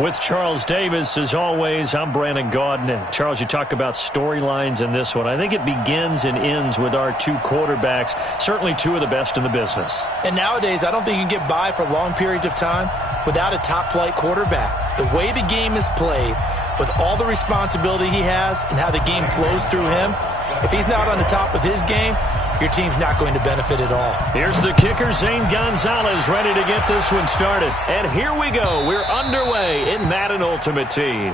With Charles Davis, as always, I'm Brandon Gaudin. Charles, you talk about storylines in this one. I think it begins and ends with our two quarterbacks, certainly two of the best in the business. And nowadays, I don't think you can get by for long periods of time without a top-flight quarterback. The way the game is played, with all the responsibility he has and how the game flows through him, if he's not on the top of his game, your team's not going to benefit at all. Here's the kicker, Zane Gonzalez, ready to get this one started. And here we go. We're underway in Madden Ultimate Team.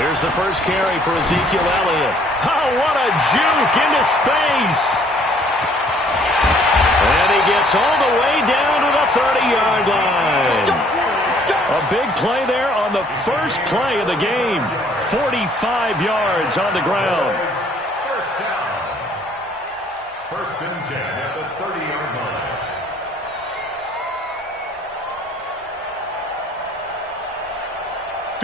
Here's the first carry for Ezekiel Elliott. Oh, what a juke into space. And he gets all the way down to the 30-yard line. A big play there on the first play of the game. 45 yards on the ground. First down. First and 10 at the 30-yard line.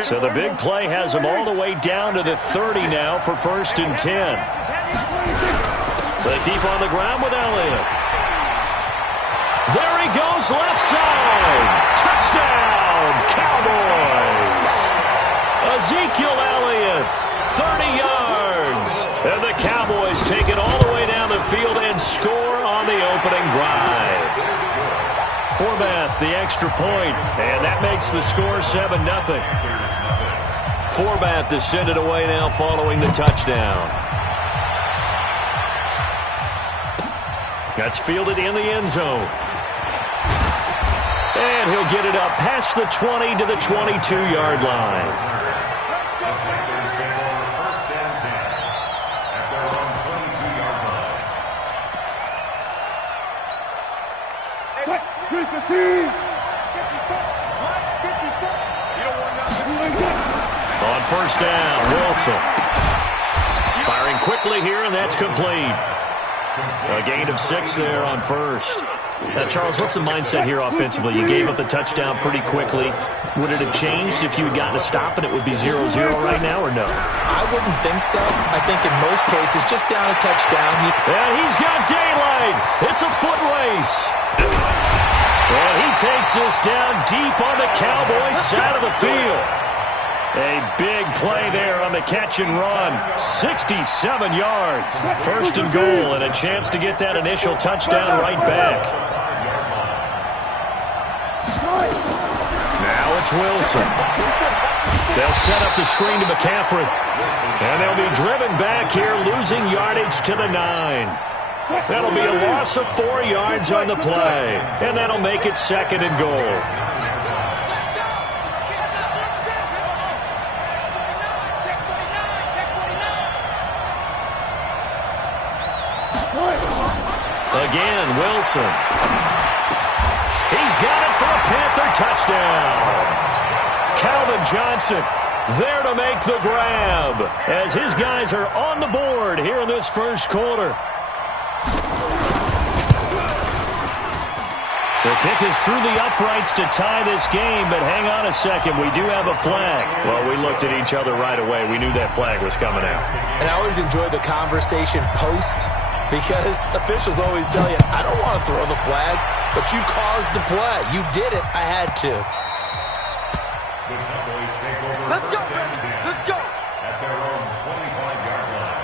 So the big play has him all the way down to the 30 now for first and 10. They keep on the ground with Elliott. There he goes, left side. Touchdown, Cowboys. Ezekiel Elliott, 30 yards. And the Cowboys take it all the way down the field and score on the opening drive. Forbath, the extra point, and that makes the score 7-0. Forbath to send it away now following the touchdown. That's fielded in the end zone. And he'll get it up past the 20 to the 22-yard line. On first down, Wilson. Firing quickly here, and that's complete. A gain of 6 there on first. Now, Charles, what's the mindset here offensively? You gave up the touchdown pretty quickly. Would it have changed if you had gotten a stop and it would be 0-0 right now, or no? I wouldn't think so. I think in most cases, just down a touchdown. And he's got daylight. It's a foot race. And he takes this down deep on the Cowboys side of the field. A big play there on the catch and run. 67 yards. First and goal, and a chance to get that initial touchdown right back. Now it's Wilson. They'll set up the screen to McCaffrey. And they'll be driven back here, losing yardage to the 9. That'll be a loss of 4 yards on the play. And that'll make it second and goal. Again, Wilson. He's got it for a Panther touchdown. Calvin Johnson there to make the grab as his guys are on the board here in this first quarter. The kick is through the uprights to tie this game, but hang on a second. We do have a flag. Well, we looked at each other right away. We knew that flag was coming out. And I always enjoy the conversation post, because officials always tell you, I don't want to throw the flag, but you caused the play. You did it. I had to. Let's go, let's go. At their own 25-yard line.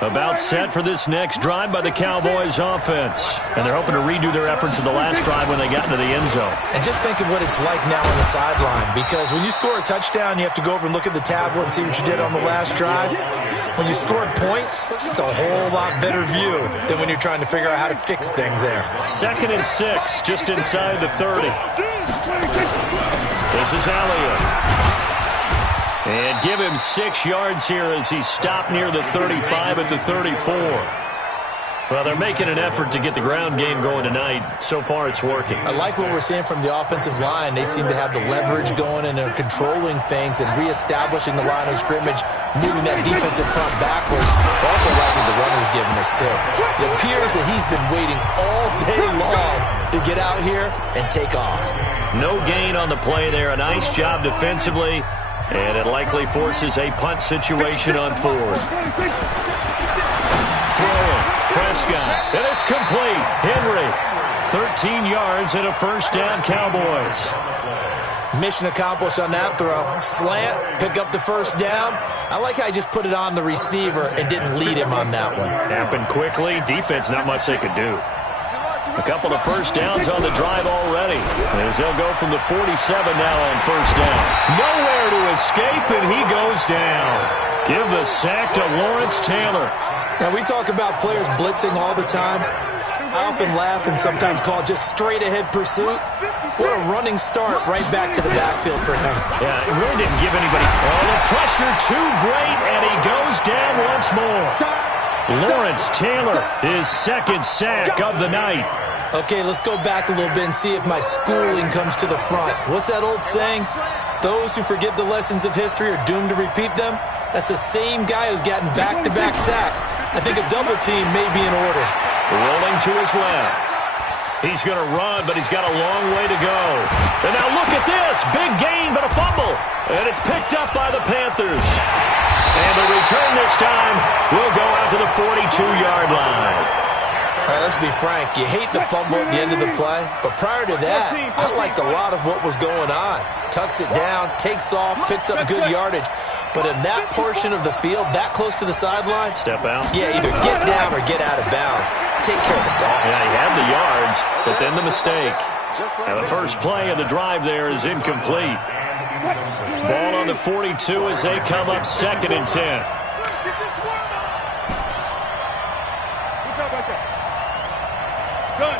About set for this next drive by the Cowboys offense. And they're hoping to redo their efforts of the last drive when they got into the end zone. And just think of what it's like now on the sideline, because when you score a touchdown, you have to go over and look at the tablet and see what you did on the last drive. When you scored points, it's a whole lot better view than when you're trying to figure out how to fix things there. 2nd and 6, just inside the 30. This is Elliott. And give him 6 yards here as he stopped near the 35 at the 34. Well, they're making an effort to get the ground game going tonight. So far, it's working. I like what we're seeing from the offensive line. They seem to have the leverage going, and they're controlling things and reestablishing the line of scrimmage, moving that defensive front backwards. Also like what the runner's giving us, too. It appears that he's been waiting all day long to get out here and take off. No gain on the play there. A nice job defensively, and it likely forces a punt situation on fourth. Throwing. Prescott, and it's complete. Henry, 13 yards and a first down, Cowboys. Mission accomplished on that throw. Slant, pick up the first down. I like how I just put it on the receiver and didn't lead him on that one. Happened quickly. Defense, not much they could do. A couple of first downs on the drive already, as they'll go from the 47 now on first down. Nowhere to escape, and he goes down. Give the sack to Lawrence Taylor. Now, we talk about players blitzing all the time. I often laugh and sometimes call it just straight-ahead pursuit. What a running start right back to the backfield for him. Yeah, it really didn't give anybody all the pressure. Too great, and he goes down once more. Lawrence Taylor, his second sack of the night. Okay, let's go back a little bit and see if my schooling comes to the front. What's that old saying? Those who forget the lessons of history are doomed to repeat them. That's the same guy who's gotten back-to-back sacks. I think a double team may be in order. Rolling to his left. He's going to run, but he's got a long way to go. And now look at this. Big gain, but a fumble. And it's picked up by the Panthers. And the return this time will go out to the 42-yard line. All right, let's be frank. You hate the fumble at the end of the play, but prior to that, I liked a lot of what was going on. Tucks it down, takes off, picks up good yardage. But in that portion of the field, that close to the sideline, step out. Yeah, either get down or get out of bounds. Take care of the ball. Yeah, he had the yards, but then the mistake. And the first play of the drive there is incomplete. Ball on the 42 as they come up 2nd and 10. Good.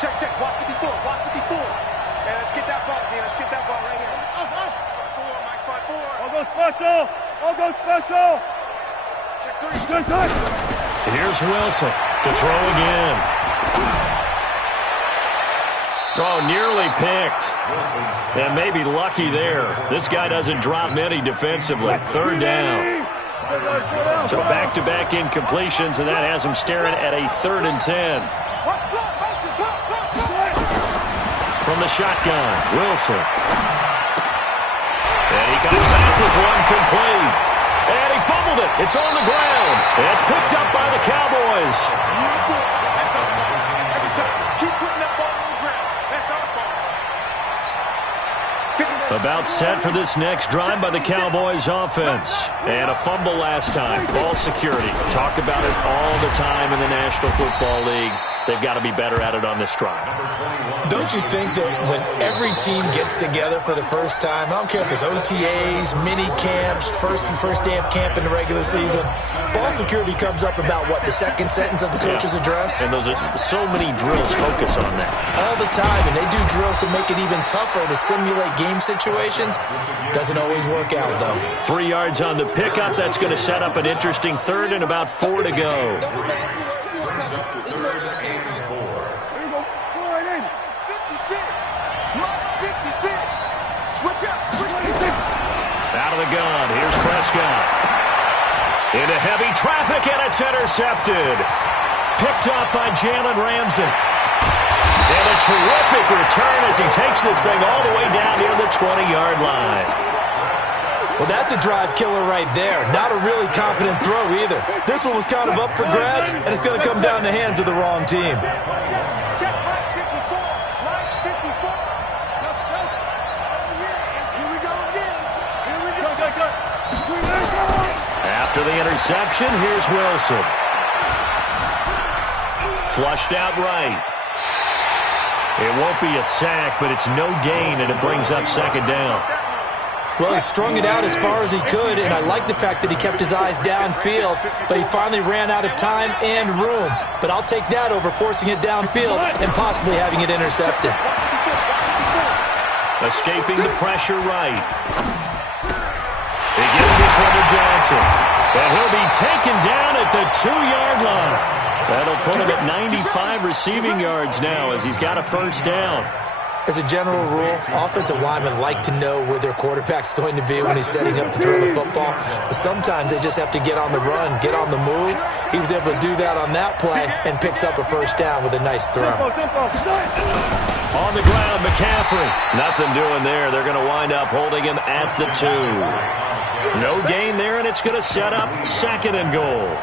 Check. Watch 54. Man, let's get that ball, man. Let's get that ball right here. 5-4, Mike, 5-4. All go special. Check 3. Good. Here's Wilson to throw again. Oh, nearly picked. And maybe lucky there. This guy doesn't drop many defensively. 3rd down. So back-to-back incompletions, and that has him staring at a 3rd and 10. From the shotgun, Wilson. And he comes back with one complete. And he fumbled it. It's on the ground. And it's picked up by the Cowboys. Keep putting that ball on the ground. That's our ball. About set for this next drive by the Cowboys offense. And a fumble last time. Ball security. Talk about it all the time in the National Football League. They've got to be better at it on this drive. Don't you think that when every team gets together for the first time, I don't care if it's OTAs, mini camps, first day of camp in the regular season, ball security comes up about, what, the second sentence of the coach's address? And those are so many drills focus on that. All the time, and they do drills to make it even tougher to simulate game situations. Doesn't always work out, though. 3 yards on the pickup. That's going to set up an interesting 3rd and about 4 to go. Out of the gun, here's Prescott. Into heavy traffic, and it's intercepted. Picked up by Jalen Ramsey. And a terrific return as he takes this thing all the way down near the 20-yard line. Well, that's a drive killer right there. Not a really confident throw either. This one was kind of up for grabs, and it's going to come down the hands of the wrong team. After the interception, here's Wilson. Flushed out right. It won't be a sack, but it's no gain, and it brings up 2nd down. Well, he strung it out as far as he could, and I like the fact that he kept his eyes downfield, but he finally ran out of time and room. But I'll take that over forcing it downfield and possibly having it intercepted. Escaping the pressure right. He gives this one to Johnson. And he'll be taken down at the 2-yard line. That'll put him at 95 receiving yards now as he's got a first down. As a general rule, offensive linemen like to know where their quarterback's going to be when he's setting up to throw the football. But sometimes they just have to get on the run, get on the move. He was able to do that on that play and picks up a first down with a nice throw. On the ground, McCaffrey. Nothing doing there. They're going to wind up holding him at the 2. No gain there, and it's going to set up 2nd and goal.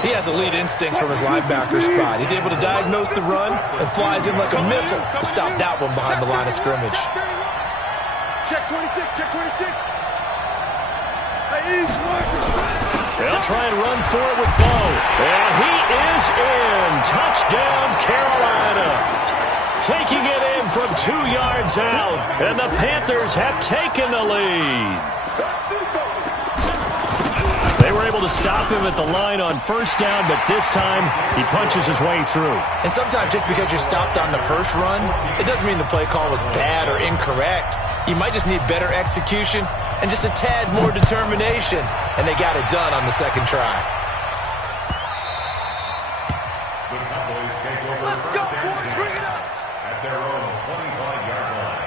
He has elite instincts from his linebacker spot. He's able to diagnose the run and flies in like a missile to stop that one behind the line of scrimmage. Check 26, check 26. They'll try and run for it with Bo. And he is in. Touchdown, Carolina. Taking it in from 2 yards out. And the Panthers have taken the lead. They were able to stop him at the line on first down, but this time he punches his way through. And sometimes just because you're stopped on the first run, it doesn't mean the play call was bad or incorrect. You might just need better execution and just a tad more determination. And they got it done on the second try. The Cowboys take over first and 10 at their own 25-yard line.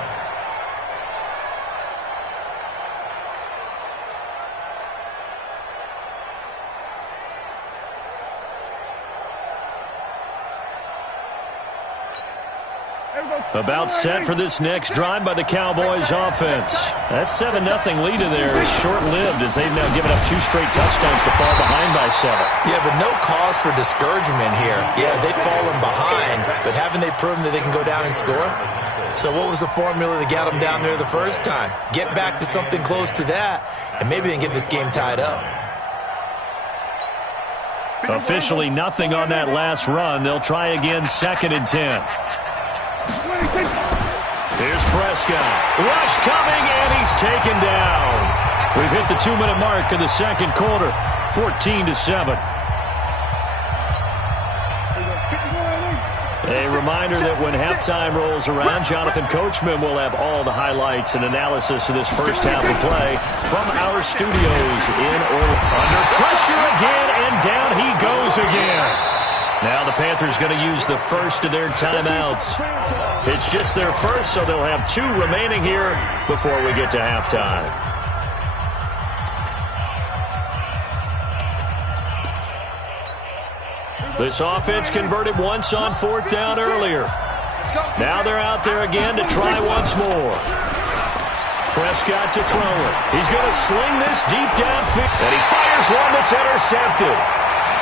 About set for this next drive by the Cowboys offense. That 7-0 lead in there is short-lived as they've now given up 2 straight touchdowns to fall behind by 7. Yeah, but no cause for discouragement here. Yeah, they've fallen behind, but haven't they proven that they can go down and score? So what was the formula that got them down there the first time? Get back to something close to that, and maybe they can get this game tied up. Officially nothing on that last run. They'll try again 2nd and 10. Here's Prescott. Rush coming, and he's taken down. We've hit the 2-minute mark in the second quarter. 14-7. A reminder that when halftime rolls around, Jonathan Coachman will have all the highlights and analysis of this first half of play from our studios in Orlando. Under pressure again, and down he goes again. Now the Panthers going to use the first of their timeouts. It's just their first, so they'll have 2 remaining here before we get to halftime. This offense converted once on 4th down earlier. Now they're out there again to try once more. Prescott to throw it. He's going to sling this deep downfield, and he fires one that's intercepted.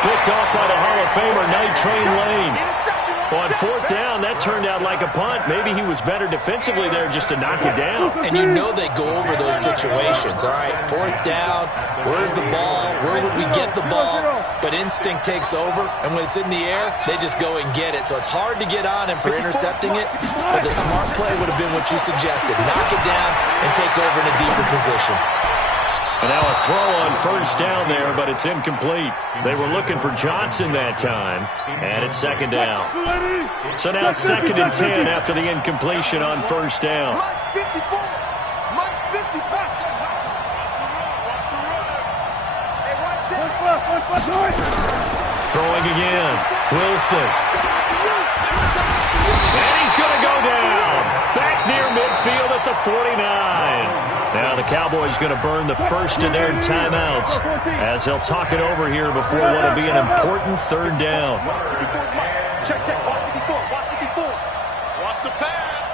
Picked off by the Hall of Famer, Night Train Lane. On 4th down, that turned out like a punt. Maybe he was better defensively there just to knock it down. And you know they go over those situations. All right, 4th down, where's the ball? Where would we get the ball? But instinct takes over, and when it's in the air, they just go and get it. So it's hard to get on him for intercepting it, but the smart play would have been what you suggested. Knock it down and take over in a deeper position. And now a throw on first down there, but it's incomplete. They were looking for Johnson that time, and it's 2nd down. So now 2nd and 10 after the incompletion on first down. Throwing again. Wilson. And he's going to go down. Back near midfield at the 49. Now the Cowboys going to burn the first of their timeouts as they'll talk it over here before what will be an important 3rd down. Check, check, watch 54, watch 54. Watch the pass.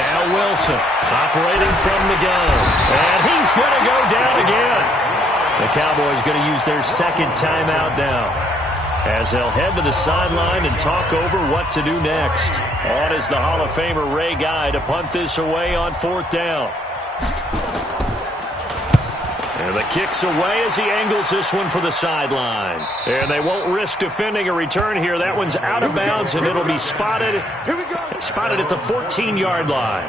Now Wilson operating from the gun. And he's going to go down again. The Cowboys going to use their 2nd timeout now as they'll head to the sideline and talk over what to do next. On is the Hall of Famer Ray Guy to punt this away on 4th down. And the kick's away as he angles this one for the sideline. And they won't risk defending a return here. That one's out of bounds, and it'll be spotted at the 14-yard line.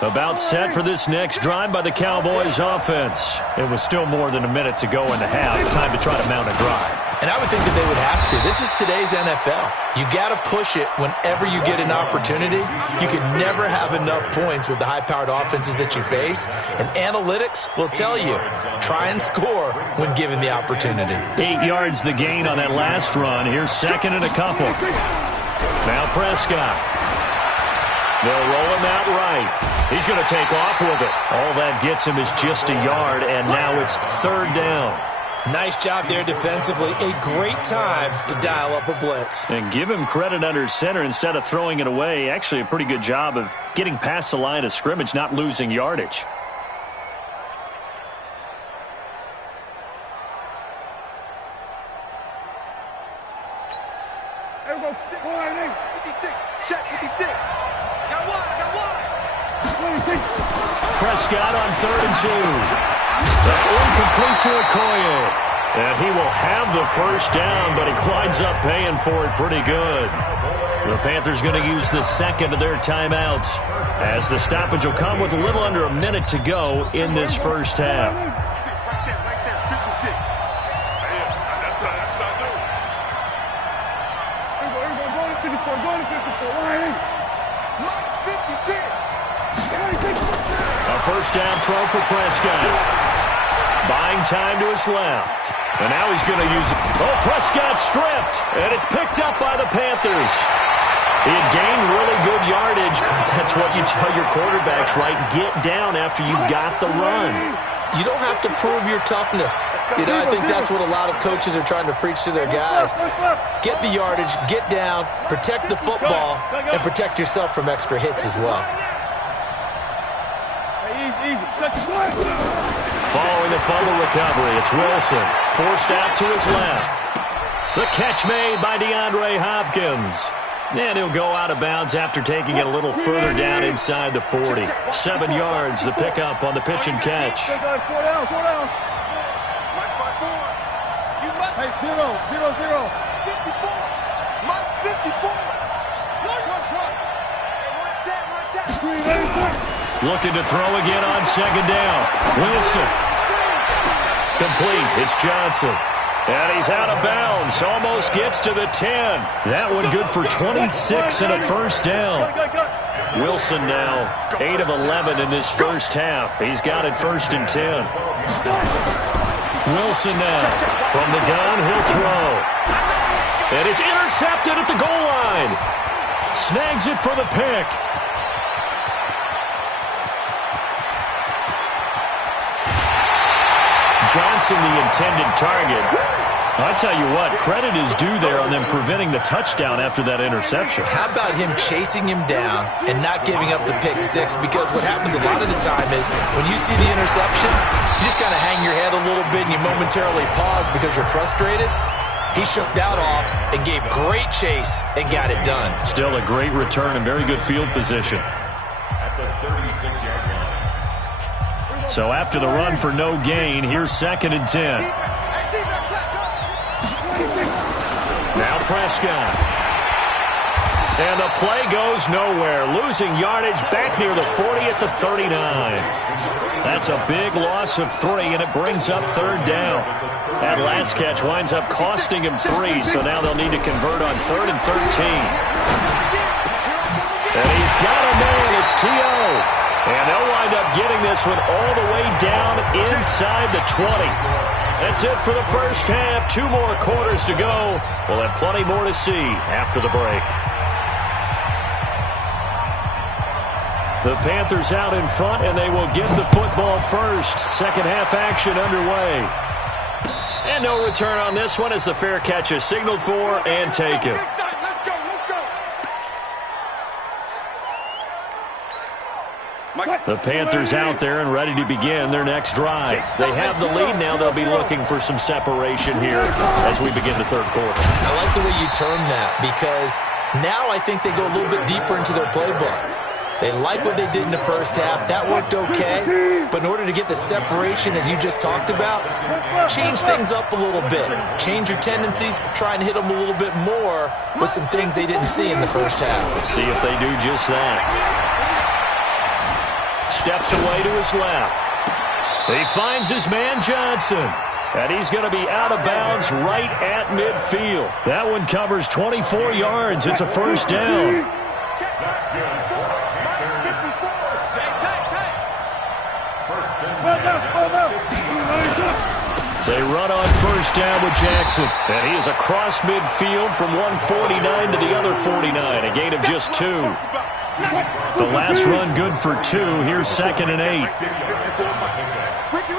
About set for this next drive by the Cowboys offense. It was still more than a minute to go in the half. Time to try to mount a drive. And I would think that they would have to. This is today's NFL. You got to push it whenever you get an opportunity. You can never have enough points with the high-powered offenses that you face. And analytics will tell you, try and score when given the opportunity. 8 yards the gain on that last run. Here's second and a couple. Now Prescott. They'll roll him out right. He's going to take off with it. All that gets him is just a yard, and now it's third down. Nice job there defensively. A great time to dial up a blitz. And give him credit under center instead of throwing it away. Actually a pretty good job of getting past the line of scrimmage, not losing yardage. There we go. 56. Check 56. Got one. Prescott on 3rd and 2. That one complete to Okoye. And he will have the first down, but he winds up paying for it pretty good. The Panthers going to use the second of their timeouts, as the stoppage will come with a little under a minute to go in this first half. Right there. 56. That's what I do. Here we go. Go to 54. Mike's 56. A first down throw for Prescott. Buying time to his left. And now he's going to use it. Oh, Prescott stripped. And it's picked up by the Panthers. He had gained really good yardage. That's what you tell your quarterbacks, right? Get down after you got the run. You don't have to prove your toughness. I think that's what a lot of coaches are trying to preach to their guys. Get the yardage, get down, protect the football, and protect yourself from extra hits as well. Following the fumble recovery, it's Wilson. Forced out to his left. The catch made by DeAndre Hopkins. And he'll go out of bounds after taking it a little further down inside the 40. 7 yards, the pickup on the pitch and catch. 4 down. Mike 5-4. Hey, 0. 54. Mike 54. Looking to throw again on second down. Wilson. Complete. It's Johnson. And he's out of bounds. Almost gets to the 10. That one good for 26 and a first down. Wilson now 8 of 11 in this first half. He's got it 1st and 10. Wilson now from the gun. He'll throw. And it's intercepted at the goal line. Snags it for the pick. Johnson, the intended target. I tell you what, credit is due there on them preventing the touchdown after that interception. How about him chasing him down and not giving up the pick six? Because what happens a lot of the time is when you see the interception, you just kind of hang your head a little bit and you momentarily pause because you're frustrated. He shook that off and gave great chase and got it done. Still a great return and very good field position. At the 36-yard line. So after the run for no gain, here's 2nd and 10. Now Prescott. And the play goes nowhere. Losing yardage back near the 40 at the 39. That's a big loss of 3, and it brings up 3rd down. That last catch winds up costing him 3, so now they'll need to convert on 3rd and 13. And he's got a man. It's T.O. And they'll wind up getting this one all the way down inside the 20. That's it for the first half. 2 more quarters to go. We'll have plenty more to see after the break. The Panthers out in front, and they will get the football first. Second half action underway. And no return on this one as the fair catch is signaled for and taken. The Panthers out there and ready to begin their next drive. They have the lead now. They'll be looking for some separation here as we begin the 3rd quarter. I like the way you term that because now I think they go a little bit deeper into their playbook. They like what they did in the first half. That worked okay. But in order to get the separation that you just talked about, change things up a little bit. Change your tendencies. Try and hit them a little bit more with some things they didn't see in the first half. Let's see if they do just that. steps away to his left. He finds his man Johnson. And he's going to be out of bounds right at midfield. That one covers 24 yards. It's a first down. They run on first down with Jackson. And he is across midfield from 149 to the other 49. A gain of just 2. The last run good for 2. Here's 2nd and 8. 14.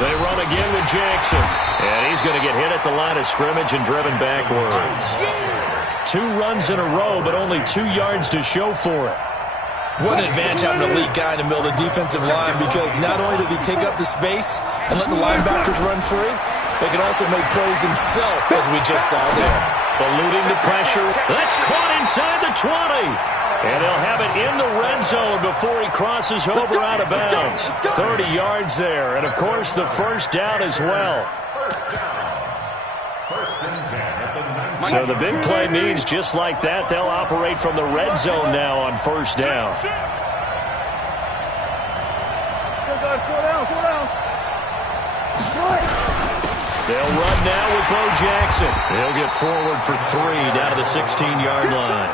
They run again with Jackson. And he's going to get hit at the line of scrimmage and driven backwards. 2 runs in a row, but only 2 yards to show for it. What an advantage having an elite guy in the middle of the defensive line, because not only does he take up the space and let the linebackers run free, they can also make plays himself, as we just saw there. Eluding the pressure. That's caught inside the 20. And they'll have it in the red zone before he crosses over out of bounds. 30 yards there. And, of course, the first down as well. So the big play means just like that, they'll operate from the red zone now on first down. They'll run now with Bo Jackson. He'll get forward for 3 down to the 16-yard line.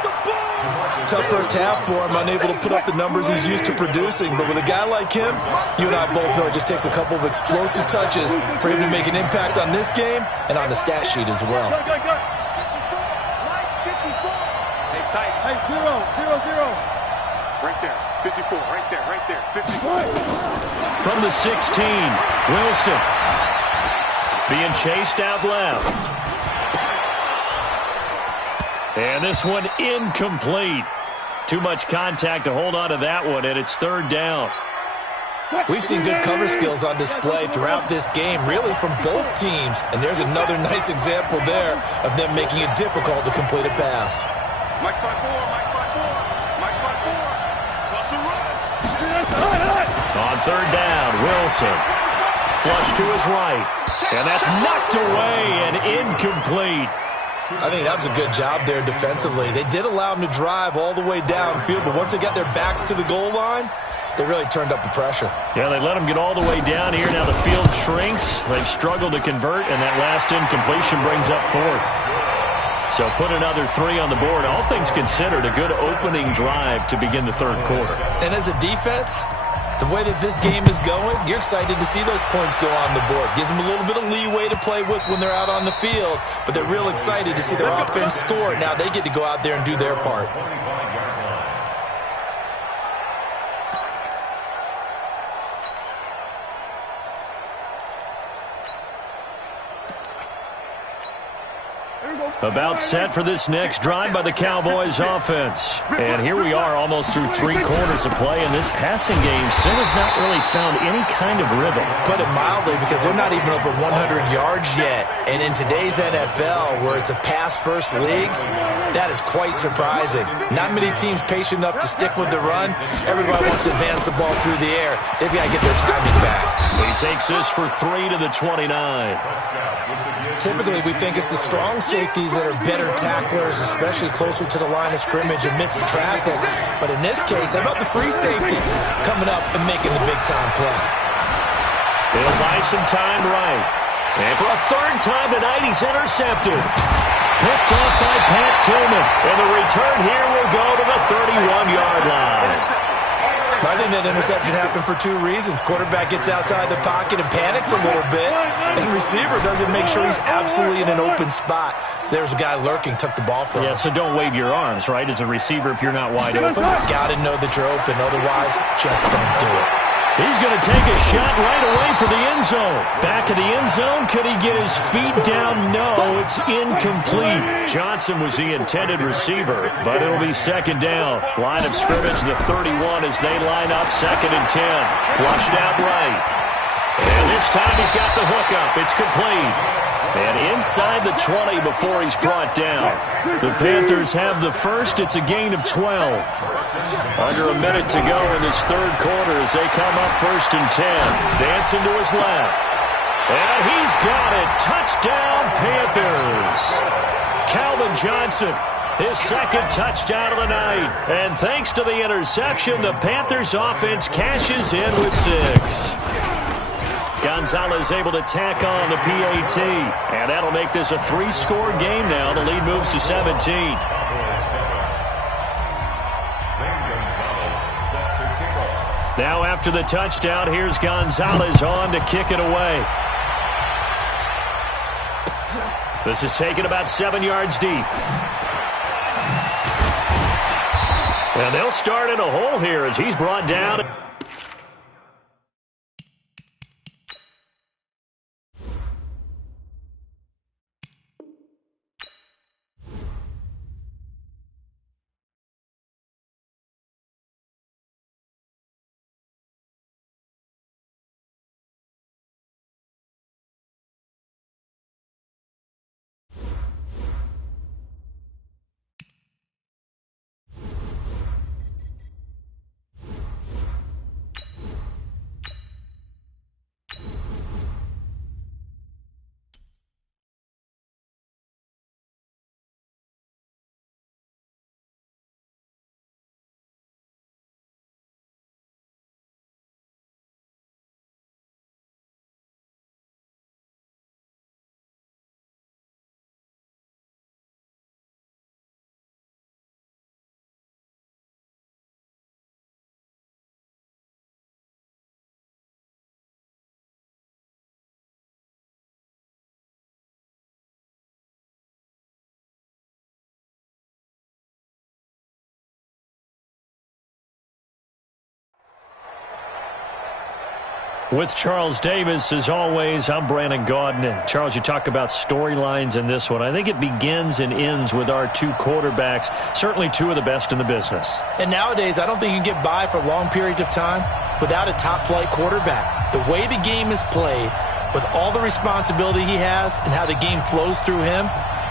Tough first half for him, unable to put up the numbers he's used to producing. But with a guy like him, you and I both know it just takes a couple of explosive touches for him to make an impact on this game and on the stat sheet as well. Hey, tight. Hey, 0. Right there. 54. Right there. 54. From the 16, Wilson being chased out left. And this one incomplete. Too much contact to hold on to that one, and it's 3rd down. We've seen good cover skills on display throughout this game, really from both teams. And there's another nice example there of them making it difficult to complete a pass. Mike 5-4. Plus a run. On 3rd down, Wilson. Flush to his right. And that's knocked away and incomplete. I think that was a good job there defensively. They did allow him to drive all the way downfield, but once they got their backs to the goal line, they really turned up the pressure. Yeah, they let him get all the way down here. Now the field shrinks. They've struggled to convert, and that last incompletion brings up 4th. So put another 3 on the board. All things considered, a good opening drive to begin the 3rd quarter. And as a defense, the way that this game is going, you're excited to see those points go on the board. Gives them a little bit of leeway to play with when they're out on the field, but they're real excited to see their offense score. Now they get to go out there and do their part. About set for this next drive by the Cowboys offense. And here we are almost through 3 quarters of play, and this passing game still has not really found any kind of rhythm. Put it mildly, because they're not even over 100 yards yet. And in today's NFL, where it's a pass-first league, that is quite surprising. Not many teams patient enough to stick with the run. Everybody wants to advance the ball through the air. They've got to get their timing back. He takes this for 3 to the 29. Typically, we think it's the strong safeties that are better tacklers, especially closer to the line of scrimmage amidst traffic. But in this case, how about the free safety coming up and making the big-time play? He'll buy some time right. And for a 3rd time tonight, he's intercepted. Picked off by Pat Tillman. And the return here will go to the 31-yard line. I think that interception happened for 2 reasons. Quarterback gets outside the pocket and panics a little bit, and receiver doesn't make sure he's absolutely in an open spot. So there's a guy lurking, took the ball from him. Yeah, so don't wave your arms, right, as a receiver if you're not wide open. Got to know that you're open. Otherwise, just don't do it. He's going to take a shot right away for the end zone. Back of the end zone. Could he get his feet down? No, it's incomplete. Johnson was the intended receiver, but it'll be 2nd down. Line of scrimmage, the 31 as they line up 2nd and 10. Flushed out right. And this time he's got the hookup. It's complete. And inside the 20 before he's brought down. The Panthers have the first. It's a gain of 12. Under a minute to go in this 3rd quarter as they come up 1st and 10. Dancing to his left. And he's got it. Touchdown, Panthers. Calvin Johnson, his second touchdown of the night. And thanks to the interception, the Panthers offense cashes in with 6. Gonzalez able to tack on the PAT. And that'll make this a 3-score game now. The lead moves to 17. Now after the touchdown, here's Gonzalez on to kick it away. This is taken about 7 yards deep. And they'll start in a hole here as he's brought down. With Charles Davis, as always, I'm Brandon Gaudin. Charles, you talk about storylines in this one. I think it begins and ends with our 2 quarterbacks, certainly 2 of the best in the business. And nowadays, I don't think you can get by for long periods of time without a top-flight quarterback. The way the game is played, with all the responsibility he has and how the game flows through him,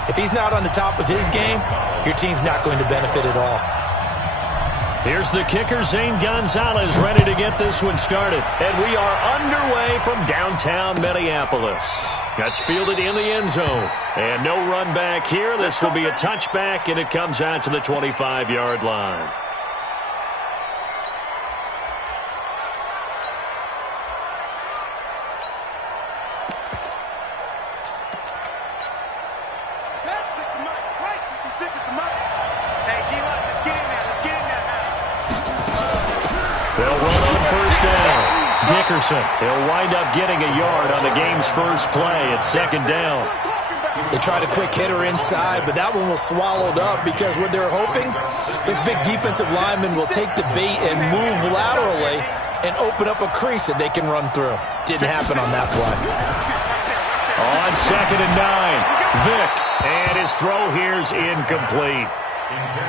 if he's not on the top of his game, your team's not going to benefit at all. Here's the kicker, Zane Gonzalez, ready to get this one started. And we are underway from downtown Minneapolis. That's fielded in the end zone. And no run back here. This will be a touchback, and it comes out to the 25-yard line. He'll wind up getting a yard on the game's first play at 2nd down. They tried a quick hitter inside, but that one was swallowed up because what they're hoping, this big defensive lineman will take the bait and move laterally and open up a crease that they can run through. Didn't happen on that play. On 2nd and 9, Vick, and his throw here's incomplete.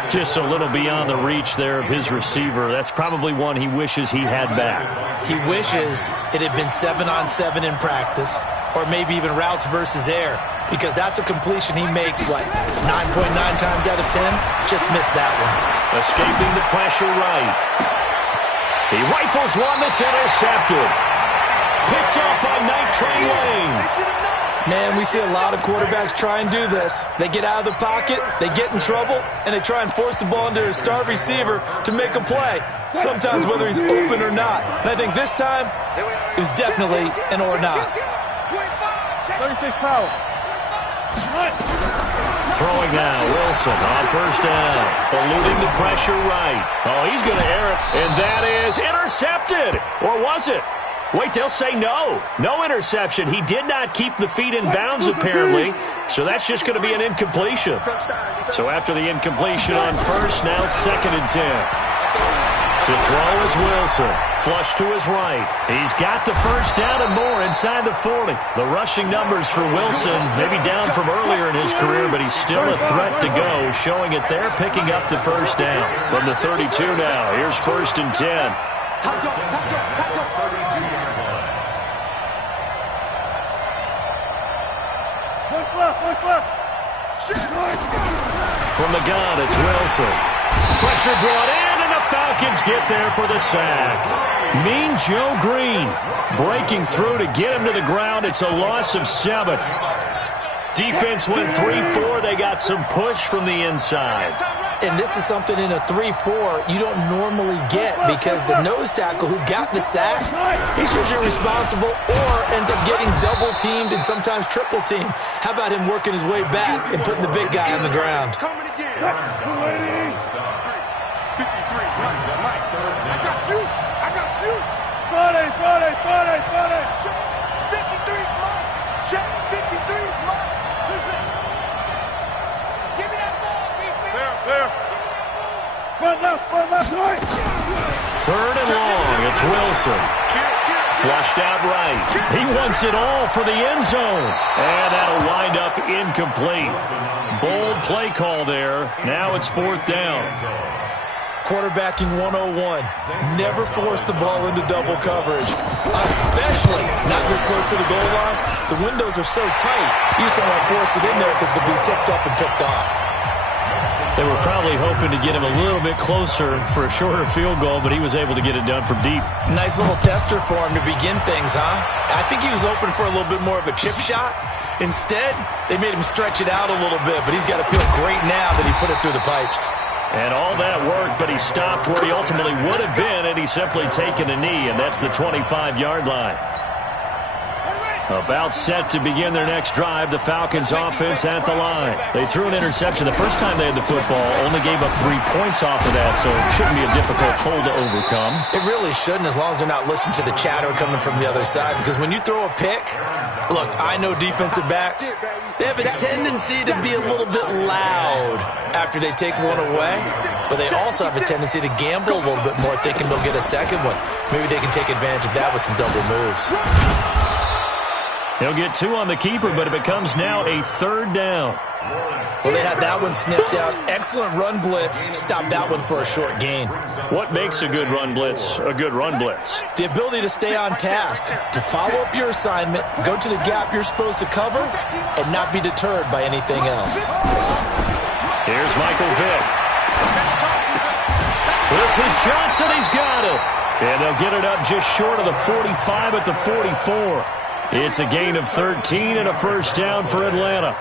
Just a little beyond the reach there of his receiver. That's probably one he wishes he had back. He wishes it had been 7-on-7 in practice, or maybe even routes versus air, because that's a completion he makes, what, 9.9 times out of 10? Just missed that one. Escaping the pressure right. He rifles one that's intercepted. Picked up by Night Train Lane. Man, we see a lot of quarterbacks try and do this. They get out of the pocket, they get in trouble, and they try and force the ball into their star receiver to make a play, sometimes whether he's open or not. And I think this time, it was definitely an or not. 36 power. Throwing now, Wilson on 1st down. Eluding the pressure right. Oh, he's going to air it, and that is intercepted. Or was it? Wait, they'll say no. No interception. He did not keep the feet in bounds, apparently, so that's just going to be an incompletion. So after the incompletion on 1st, now 2nd and 10. To throw is Wilson. Flush to his right. He's got the 1st down and more inside the 40. The rushing numbers for Wilson maybe down from earlier in his career, but he's still a threat to go, showing it there, picking up the 1st down. From the 32 now, here's 1st and 10. From the gun, it's Wilson. Pressure brought in, and the Falcons get there for the sack. Mean Joe Green breaking through to get him to the ground. It's a loss of 7. Defense went 3-4. They got some push from the inside. And this is something in a 3-4 you don't normally get because the nose tackle who got the sack, he's usually responsible or ends up getting double-teamed and sometimes triple-teamed. How about him working his way back and putting the big guy on the ground? 53. Mike, I got you. I got you. 53 is mine. Check. 53 is mine. Give me that ball, Clear. Front left, right. 3rd and long. It's Wilson. Flushed out right. He wants it all for the end zone. And that'll wind up incomplete. Bold play call there. Now it's 4th down. Quarterbacking 101. Never force the ball into double coverage, especially not this close to the goal line. The windows are so tight, you just don't want to force it in there because it could be tipped up and picked off. They were probably hoping to get him a little bit closer for a shorter field goal, but he was able to get it done from deep. Nice little tester for him to begin things, huh? I think he was open for a little bit more of a chip shot. Instead, they made him stretch it out a little bit, but he's got to feel great now that he put it through the pipes. And all that worked, but he stopped where he ultimately would have been, and he's simply taken a knee, and that's the 25-yard line. About set to begin their next drive, the Falcons offense at the line. They threw an interception the first time they had the football, only gave up 3 points off of that, so it shouldn't be a difficult hole to overcome. It really shouldn't, as long as they're not listening to the chatter coming from the other side, because when you throw a pick, look, I know defensive backs, they have a tendency to be a little bit loud after they take one away, but they also have a tendency to gamble a little bit more, thinking they'll get a second one. Maybe they can take advantage of that with some double moves. He'll get 2 on the keeper, but it becomes now a 3rd down. Well, they had that one sniffed out. Excellent run blitz. Stop that one for a short gain. What makes a good run blitz a good run blitz? The ability to stay on task, to follow up your assignment, go to the gap you're supposed to cover, and not be deterred by anything else. Here's Michael Vick. This is Johnson. He's got it. And they'll get it up just short of the 45 at the 44. It's a gain of 13 and a first down for Atlanta.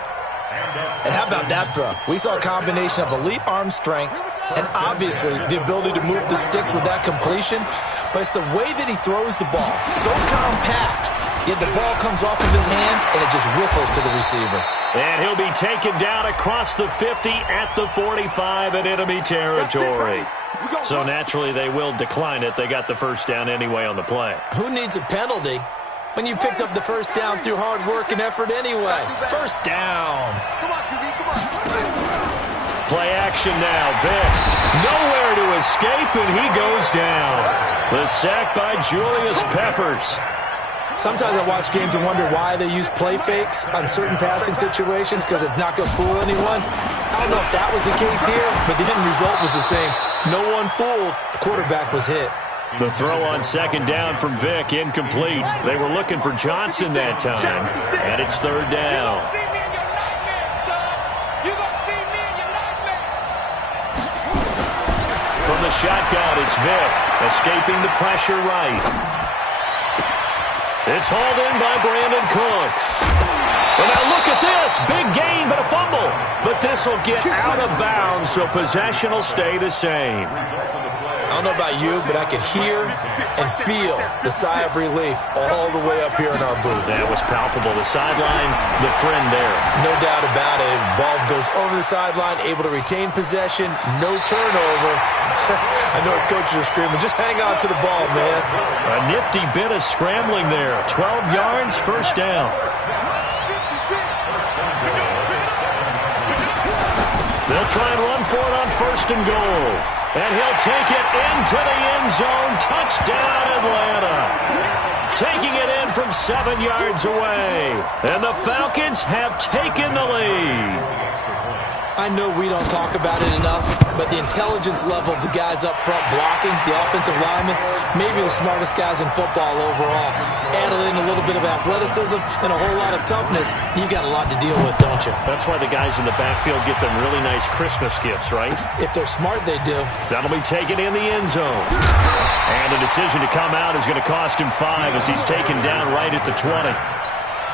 And how about that throw? We saw a combination of elite arm strength and obviously the ability to move the sticks with that completion, but it's the way that he throws the ball. So compact, yet the ball comes off of his hand and it just whistles to the receiver. And he'll be taken down across the 50 at the 45 in enemy territory. So naturally they will decline it. They got the first down anyway on the play. Who needs a penalty when you picked up the first down through hard work and effort anyway? First down. Come on, QB, come on. Play action now. Vick nowhere to escape, and he goes down. The sack by Julius Peppers. Sometimes I watch games and wonder why they use play fakes on certain passing situations because it's not going to fool anyone. I don't know if that was the case here, but the end result was the same. No one fooled. The quarterback was hit. The throw on 2nd down from Vick, incomplete. They were looking for Johnson that time, and it's 3rd down. From the shotgun, it's Vick, escaping the pressure right. It's hauled in by Brandon Cooks. And now look at this, big gain, but a fumble. But this will get out of bounds, so possession will stay the same. I don't know about you, but I could hear and feel the sigh of relief all the way up here in our booth. That was palpable. The sideline, the friend there. No doubt about it. Ball goes over the sideline, able to retain possession, no turnover. I know his coaches are screaming, just hang on to the ball, man. A nifty bit of scrambling there. 12 yards, first down. They'll try and run for it on 1st and goal. And he'll take it into the end zone. Touchdown, Atlanta. Taking it in from 7 yards away. And the Falcons have taken the lead. I know we don't talk about it enough, but the intelligence level of the guys up front blocking, the offensive linemen, maybe the smartest guys in football overall. Added in a little bit of athleticism and a whole lot of toughness. You got a lot to deal with, don't you? That's why the guys in the backfield get them really nice Christmas gifts, right? If they're smart, they do. That'll be taken in the end zone. And the decision to come out is going to cost him 5 as he's taken down right at the 20. The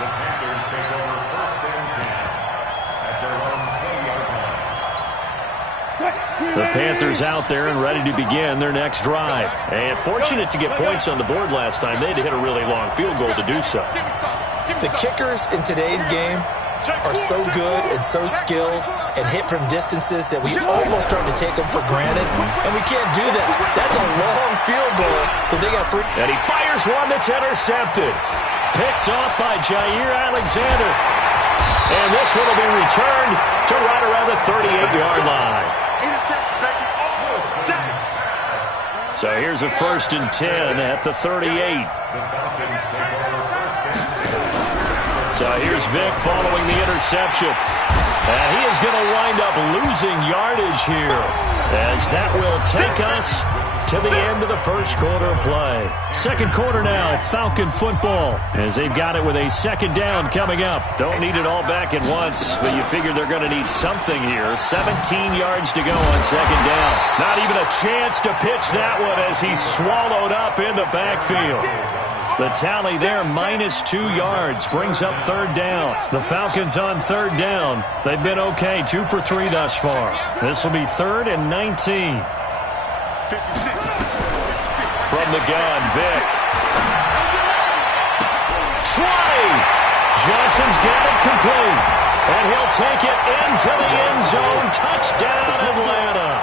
Panthers take over first and 10 at their own 20-yard line. The Panthers out there and ready to begin their next drive. And fortunate to get points on the board last time. They had to hit a really long field goal to do so. The kickers in today's game are so good and so skilled and hit from distances that we almost start to take them for granted, and we can't do that. That's a long field goal that they got 3. And he fires one that's intercepted. Picked off by Jair Alexander. And this one will be returned to right around the 38-yard line. So here's a 1st and 10 at the 38. So here's Vic following the interception. And he is going to wind up losing yardage here, as that will take us to the end of the first quarter of play. Second quarter now, Falcon football, as they've got it with a second down coming up. Don't need it all back at once, but you figure they're going to need something here. 17 yards to go on second down. Not even a chance to pitch that one as he's swallowed up in the backfield. The tally there, -2 yards, brings up third down. The Falcons on third down. They've been okay, 2 for 3 thus far. This will be 3rd and 19. From the gun, Vic. 20. Johnson's got it complete. And he'll take it into the end zone. Touchdown, Atlanta.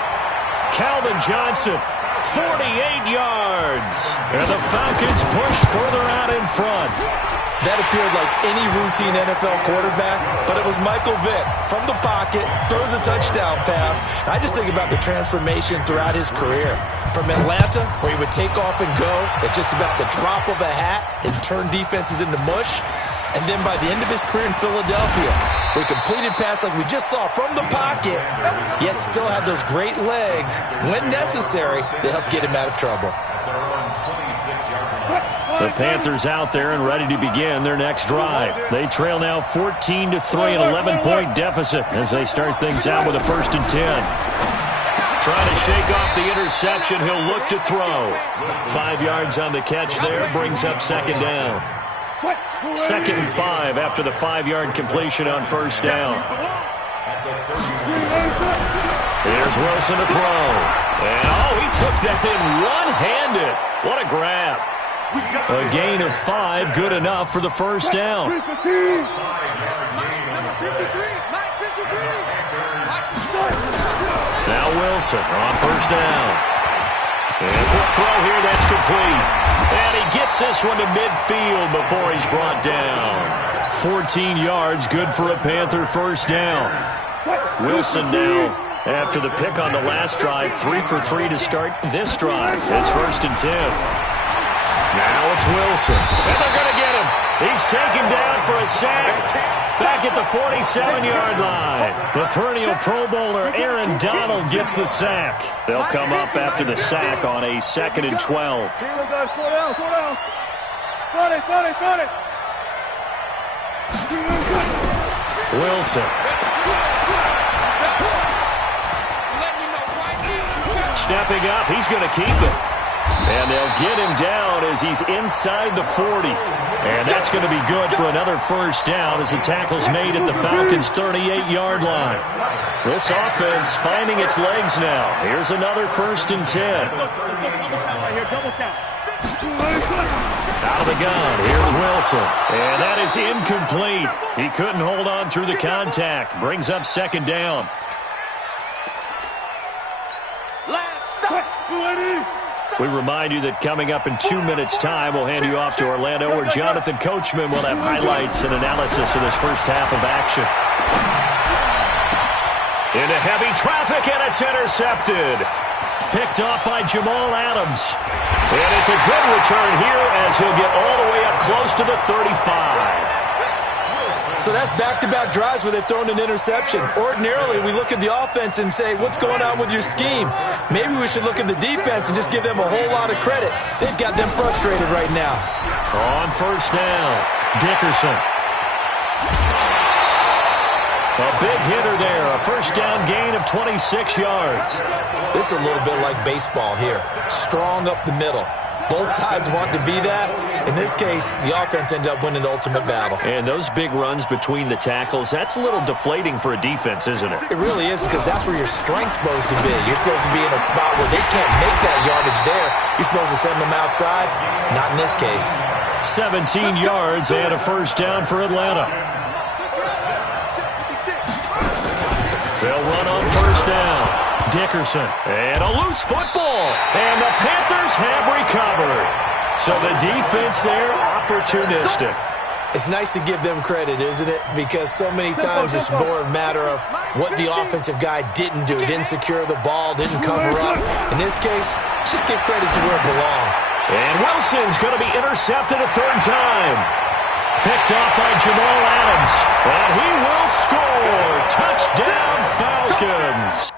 Calvin Johnson, 48 yards. And the Falcons push further out in front. That appeared like any routine NFL quarterback, but it was Michael Vick from the pocket, throws a touchdown pass. I just think about the transformation throughout his career. From Atlanta, where he would take off and go at just about the drop of a hat and turn defenses into mush. And then by the end of his career in Philadelphia, where he completed pass like we just saw from the pocket, yet still had those great legs, when necessary, to help get him out of trouble. The Panthers out there and ready to begin their next drive. They trail now 14-3, an 11-point deficit as they start things out with a 1st and 10. Trying to shake off the interception. He'll look to throw. 5 yards on the catch there, brings up second down. 2nd and 5 after the 5-yard completion on first down. Here's Wilson to throw. And, he took that in one-handed. What a grab. A gain of 5, good enough for the first down. Number 53, Mike 53. Now Wilson on first down. And quick throw here, that's complete. And he gets this one to midfield before he's brought down. 14 yards, good for a Panther first down. Wilson now, after the pick on the last drive, 3 for 3 to start this drive. It's 1st and 10. Now it's Wilson. And they're going to get him. He's taken down for a sack. Back at the 47-yard line. The perennial Pro Bowler Aaron Donald gets the sack. They'll come up after the sack on a 2nd and 12. Wilson. Stepping up, he's going to keep it. And they'll get him down as he's inside the 40. And that's going to be good for another first down as the tackle's made at the Falcons' 38-yard line. This offense finding its legs now. Here's another 1st and 10. Out of the gun, here's Wilson. And that is incomplete. He couldn't hold on through the contact. Brings up second down. We remind you that coming up in 2 minutes' time, we'll hand you off to Orlando, where Jonathan Coachman will have highlights and analysis of this first half of action. Into heavy traffic, and it's intercepted. Picked off by Jamal Adams. And it's a good return here as he'll get all the way up close to the 35. So that's back-to-back drives where they've thrown an interception. Ordinarily, we look at the offense and say, what's going on with your scheme? Maybe we should look at the defense and just give them a whole lot of credit. They've got them frustrated right now. On first down, Dickerson. A big hitter there, a first down gain of 26 yards. This is a little bit like baseball here. Strong up the middle. Both sides want to be that. In this case, the offense ended up winning the ultimate battle. And those big runs between the tackles, that's a little deflating for a defense, isn't it? It really is, because that's where your strength's supposed to be. You're supposed to be in a spot where they can't make that yardage there. You're supposed to send them outside. Not in this case. 17 yards and a first down for Atlanta. They'll run on first down. Dickerson. And a loose football. And the Panthers have recovered. So the defense there, opportunistic. It's nice to give them credit, isn't it? Because so many times it's more a matter of what the offensive guy didn't do. Didn't secure the ball, didn't cover up. In this case, let's just give credit to where it belongs. And Wilson's going to be intercepted a third time. Picked off by Jamal Adams. And he will score. Touchdown, Falcons.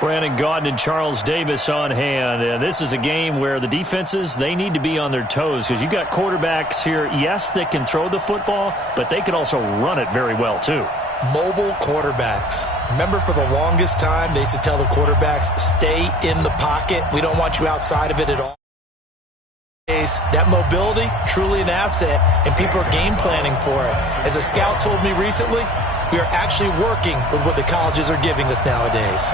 Brandon Gaudin and Charles Davis on hand. And this is a game where the defenses, they need to be on their toes because you got quarterbacks here, yes, that can throw the football, but they can also run it very well too. Mobile quarterbacks. Remember, for the longest time, they used to tell the quarterbacks, stay in the pocket. We don't want you outside of it at all. That mobility, truly an asset, and people are game planning for it. As a scout told me recently, we are actually working with what the colleges are giving us nowadays.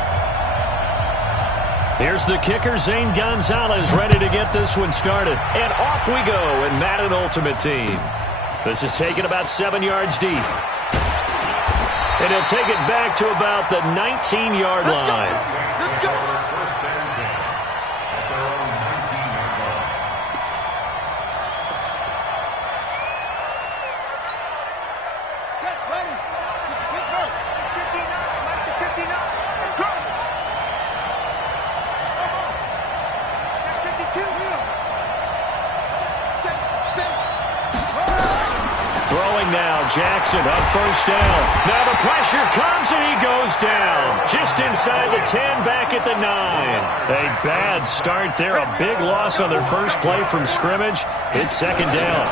Here's the kicker, Zane Gonzalez, ready to get this one started. And off we go in Madden Ultimate Team. This is taken about 7 yards deep. And he'll take it back to about the 19-yard line. Let's go. First and 10 at their own 19-yard line. Set, ready. Let's go. 59. Mike to 59. Go. 52. Set. Throwing now, Jackson on first down. Now the pressure comes and he goes down. Just inside the 10, back at the 9. A bad start there, a big loss on their first play from scrimmage. It's second down.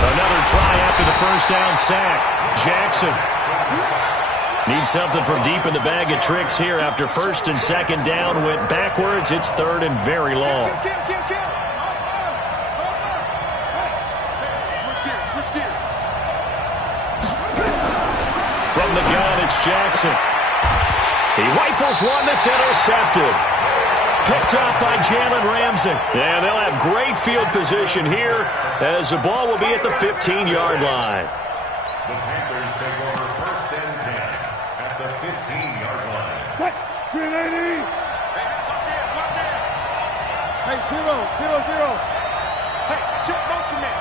Another try after the first down sack. Jackson needs something from deep in the bag of tricks here after first and second down. Went backwards. It's third and very long. From the gun, it's Jackson. He rifles one that's intercepted. Picked off by Jalen Ramsey. And they'll have great field position here as the ball will be at the 15-yard line. The Panthers take over first and 10 at the 15-yard line. Cut. 380. Hey, 0. Hey, check motion man.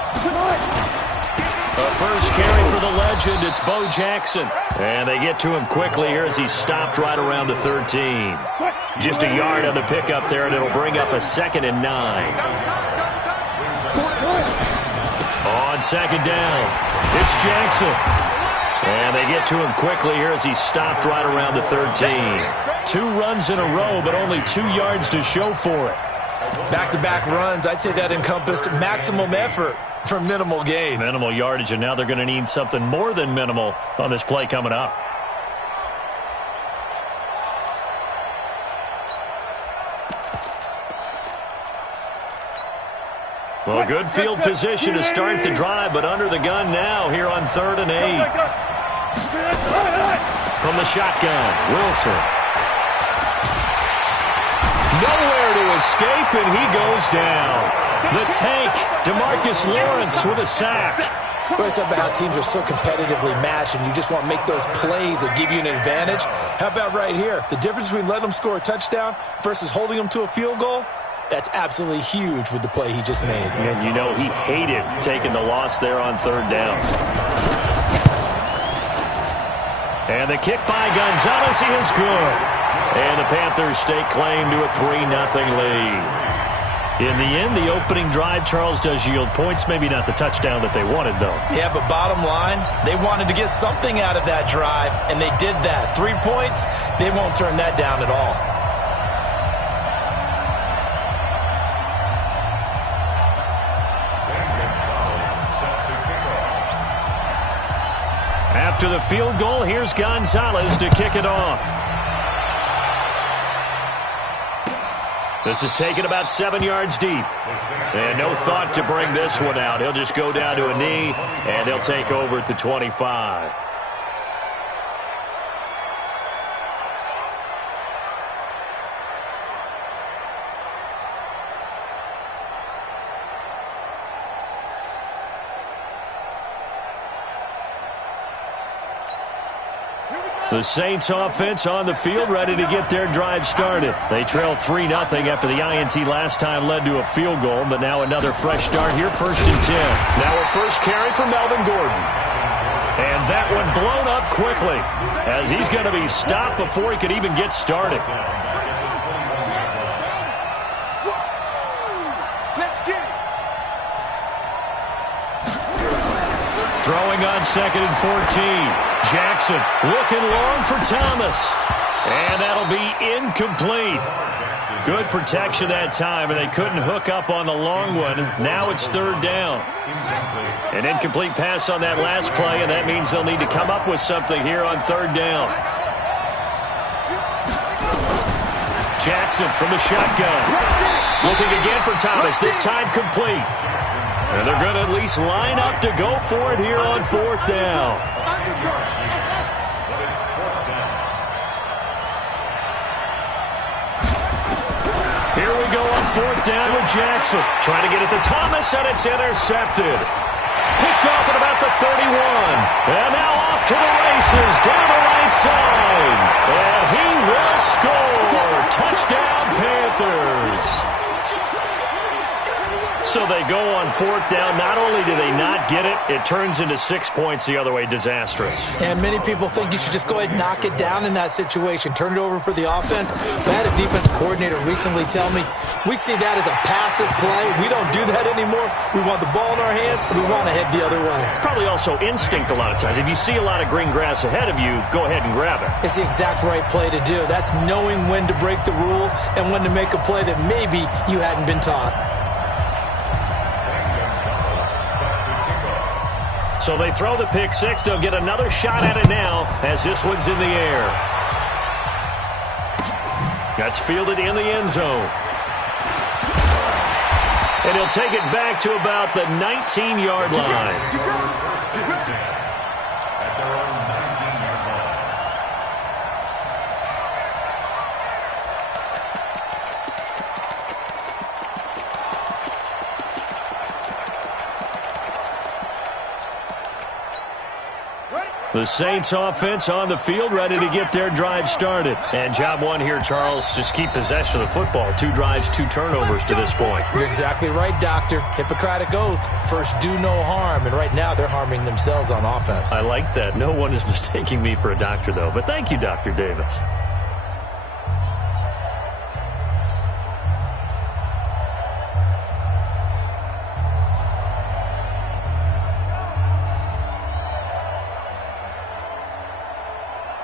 A first carry for the legend. It's Bo Jackson. And they get to him quickly here as he's stopped right around the 13. Just a yard on the pickup there, and it'll bring up a 2nd and 9. On second down, it's Jackson. And they get to him quickly here as he's stopped right around the 13. 2 runs in a row, but only 2 yards to show for it. Back-to-back runs, I'd say that encompassed maximum effort for minimal gain. Minimal yardage, and now they're going to need something more than minimal on this play coming up. Well, good field position to start the drive, but under the gun now here on 3rd and 8. From the shotgun, Wilson. Nowhere to escape, and he goes down. The tank, DeMarcus Lawrence with a sack. Well, it's about how teams are so competitively matched, and you just want to make those plays that give you an advantage. How about right here? The difference between letting them score a touchdown versus holding them to a field goal? That's absolutely huge with the play he just made. And you know he hated taking the loss there on 3rd down. And the kick by Gonzalez is good. And the Panthers stake claim to a 3-0 lead. In the end, the opening drive, Charles, does yield points. Maybe not the touchdown that they wanted, though. Yeah, but bottom line, they wanted to get something out of that drive, and they did that. 3 points, they won't turn that down at all. After the field goal, here's Gonzalez to kick it off. This is taken about 7 yards deep. And no thought to bring this one out. He'll just go down to a knee, and he'll take over at the 25. The Saints offense on the field, ready to get their drive started. They trail 3-0 after the INT last time led to a field goal, but now another fresh start here, 1st and 10. Now a first carry for Melvin Gordon. And that one blown up quickly, as he's going to be stopped before he could even get started. Throwing on 2nd and 14. Jackson looking long for Thomas. And that'll be incomplete. Good protection that time, and they couldn't hook up on the long one. Now it's 3rd down. An incomplete pass on that last play, and that means they'll need to come up with something here on 3rd down. Jackson from the shotgun. Looking again for Thomas, this time complete. And they're going to at least line up to go for it here on 4th down. Here we go on 4th down with Jackson. Trying to get it to Thomas, and it's intercepted. Picked off at about the 31. And now off to the races, down the right side. And he will score. Touchdown, Panthers. So they go on 4th down. Not only do they not get it, it turns into 6 points the other way. Disastrous. And many people think you should just go ahead and knock it down in that situation. Turn it over for the offense. But I had a defensive coordinator recently tell me, we see that as a passive play. We don't do that anymore. We want the ball in our hands, and we want to head the other way. It's probably also instinct a lot of times. If you see a lot of green grass ahead of you, go ahead and grab it. It's the exact right play to do. That's knowing when to break the rules and when to make a play that maybe you hadn't been taught. So they throw the pick six. They'll get another shot at it now as this one's in the air. That's fielded in the end zone. And he'll take it back to about the 19-yard line. The Saints offense on the field, ready to get their drive started. And job one here, Charles, just keep possession of the football. 2 drives, 2 turnovers to this point. You're exactly right, Doctor. Hippocratic oath. First, do no harm. And right now, they're harming themselves on offense. I like that. No one is mistaking me for a doctor, though. But thank you, Dr. Davis.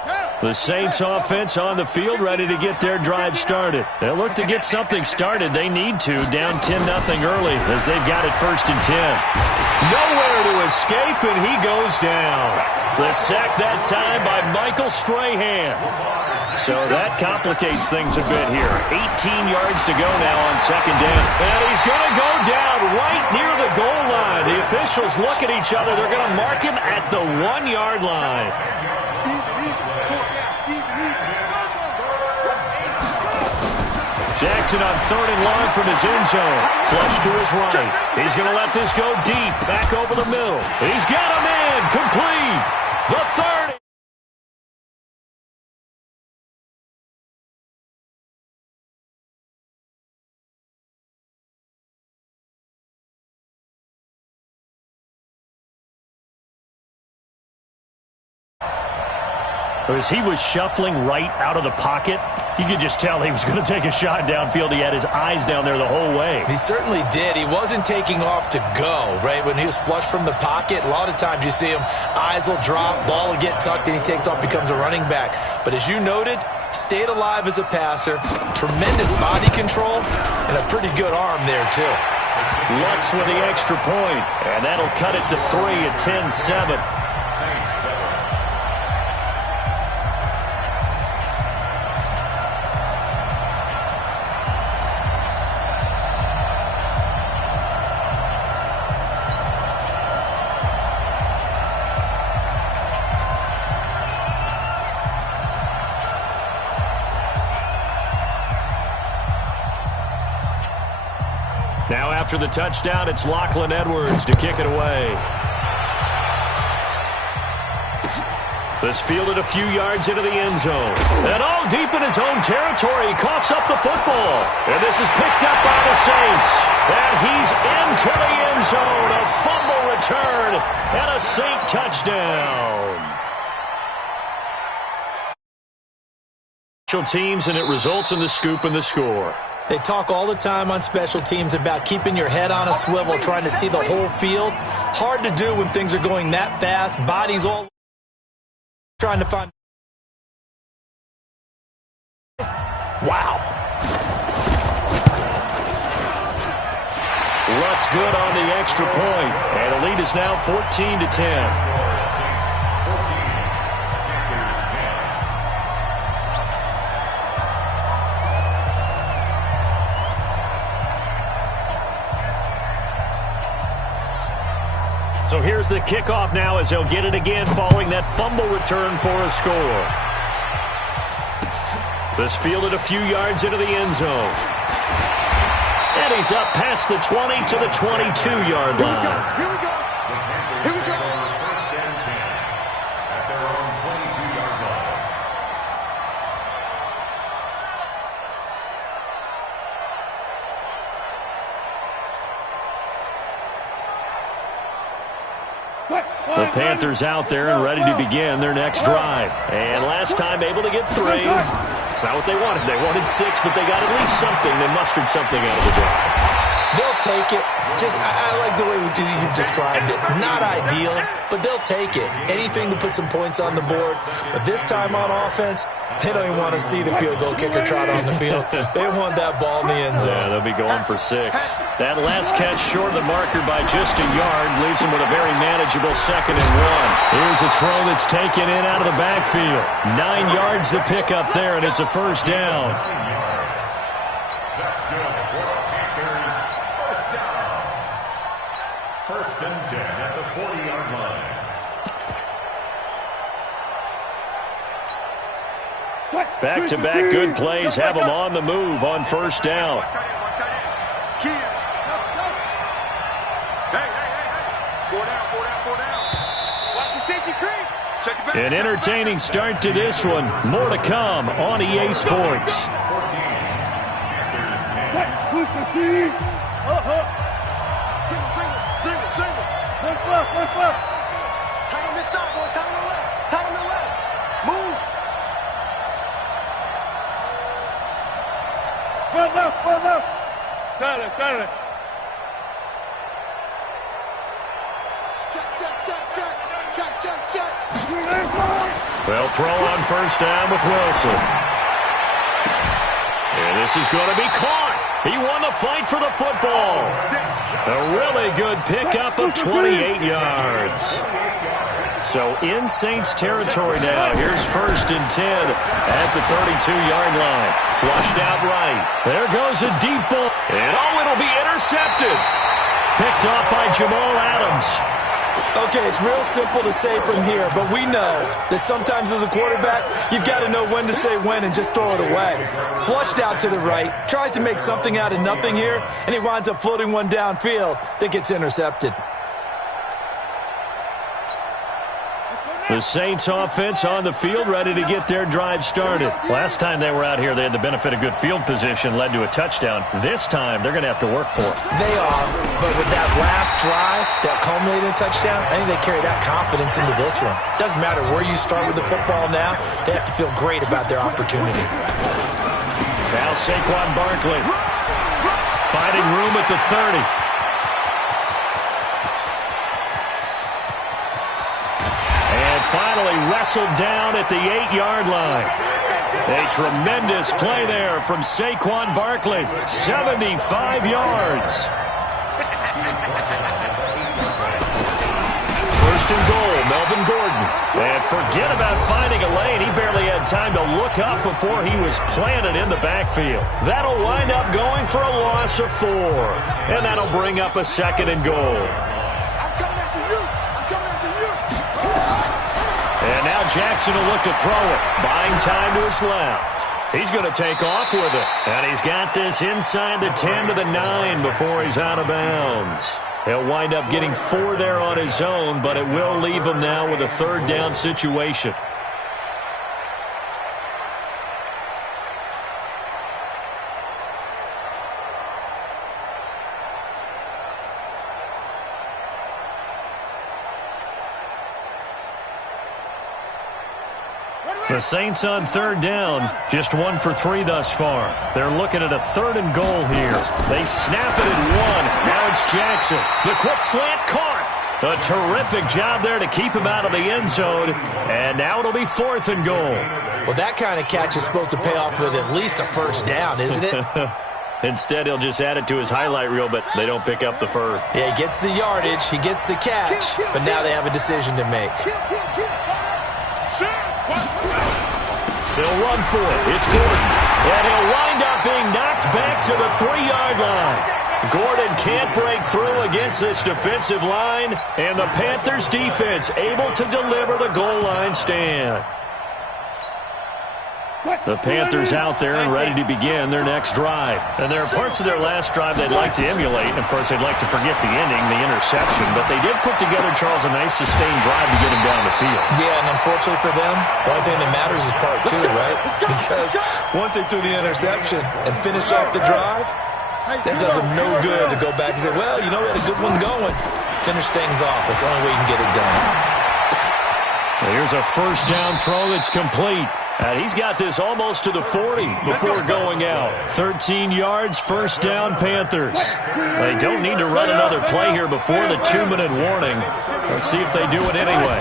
Yeah. The Saints offense on the field, ready to get their drive started. They'll look to get something started. They need to, down 10-0 early as they've got it 1st and 10. Nowhere to escape, and he goes down. The sack that time by Michael Strahan. So that complicates things a bit here. 18 yards to go now on 2nd down. And he's going to go down right near the goal line. The officials look at each other. They're going to mark him at the 1-yard line. Jackson on 3rd and long from his end zone. Flush to his right. He's going to let this go deep. Back over the middle. He's got a man. Complete. The 30. As he was shuffling right out of the pocket, you could just tell he was going to take a shot downfield. He had his eyes down there the whole way. He certainly did. He wasn't taking off to go, right? When he was flushed from the pocket, a lot of times you see him, eyes will drop, ball will get tucked, and he takes off, becomes a running back. But as you noted, stayed alive as a passer, tremendous body control, and a pretty good arm there, too. Lutz with the extra point, and that'll cut it to 3 at 10-7. Now after the touchdown, it's Lachlan Edwards to kick it away. This fielded a few yards into the end zone. And all deep in his own territory, he coughs up the football. And this is picked up by the Saints. And he's into the end zone. A fumble return and a Saint touchdown. Special teams, and it results in the scoop and the score. They talk all the time on special teams about keeping your head on a swivel, trying to see the whole field. Hard to do when things are going that fast. Bodies all trying to find. Wow. Lutz good on the extra point. And the lead is now 14-10. So here's the kickoff now as they'll get it again following that fumble return for a score. This fielded a few yards into the end zone. And he's up past the 20 to the 22-yard line. Here we go. Here we go. First and 10 at their own 22-yard line. The Panthers out there and ready to begin their next drive. And last time able to get 3. It's not what they wanted. They wanted 6, but they got at least something. They mustered something out of the drive. They'll take it. Just, I like the way you described it. Not ideal, but they'll take it. Anything to put some points on the board. But this time on offense, they don't even want to see the field goal kicker trot on the field. They want that ball in the end zone. Yeah, they'll be going for 6. That last catch short of the marker by just a yard leaves them with a very manageable 2nd and 1. Here's a throw that's taken in out of the backfield. 9 yards to pick up there, and it's a first down. That's good for the Panthers. First down. First and 10 at the 40-yard line. Back-to-back good plays have them on the move on first down. An entertaining start to this one. More to come on EA Sports. Got it. Check. They'll throw on first down with Wilson. And this is going to be caught. He won the fight for the football. A really good pickup of 28 yards. So in Saints territory now. Here's 1st and 10 at the 32-yard line. Flushed out right. There goes a deep ball. And it'll be intercepted. Picked off by Jamal Adams. Okay, it's real simple to say from here, but we know that sometimes as a quarterback, you've got to know when to say when and just throw it away. Flushed out to the right, tries to make something out of nothing here, and he winds up floating one downfield that gets intercepted. The Saints offense on the field, ready to get their drive started. Last time they were out here, they had the benefit of good field position, led to a touchdown. This time, they're going to have to work for it. They are, but with that last drive that culminated in a touchdown, I think they carry that confidence into this one. Doesn't matter where you start with the football now, they have to feel great about their opportunity. Now Saquon Barkley finding room at the 30. Finally wrestled down at the 8-yard line. A tremendous play there from Saquon Barkley. 75 yards. 1st and goal, Melvin Gordon. And forget about finding a lane. He barely had time to look up before he was planted in the backfield. That'll wind up going for a loss of 4. And that'll bring up a 2nd and goal. And now Jackson will look to throw it. Buying time to his left. He's going to take off with it. And he's got this inside the 10 to the 9 before he's out of bounds. He'll wind up getting 4 there on his own, but it will leave him now with a 3rd down situation. The Saints on 3rd down, just 1 for 3 thus far. They're looking at a 3rd and goal here. They snap it at 1. Now it's Jackson. The quick slant caught. A terrific job there to keep him out of the end zone. And now it'll be 4th and goal. Well, that kind of catch is supposed to pay off with at least a 1st down, isn't it? Instead, he'll just add it to his highlight reel, but they don't pick up the first. Yeah, he gets the yardage, he gets the catch, but now they have a decision to make. They'll run for it. It's Gordon. And he'll wind up being knocked back to the 3-yard line. Gordon can't break through against this defensive line. And the Panthers defense able to deliver the goal line stand. The Panthers out there and ready to begin their next drive. And there are parts of their last drive they'd like to emulate. And, of course, they'd like to forget the ending, the interception. But they did put together, Charles, a nice sustained drive to get him down the field. Yeah, and unfortunately for them, the only thing that matters is part 2, right? Because once they threw the interception and finished off the drive, that does them no good to go back and say, well, you know, we had a good one going. Finish things off. That's the only way you can get it done. Well, here's a 1st down throw that's complete. And he's got this almost to the 40 before going out. 13 yards, 1st down, Panthers. They don't need to run another play here before the 2-minute warning. Let's see if they do it anyway.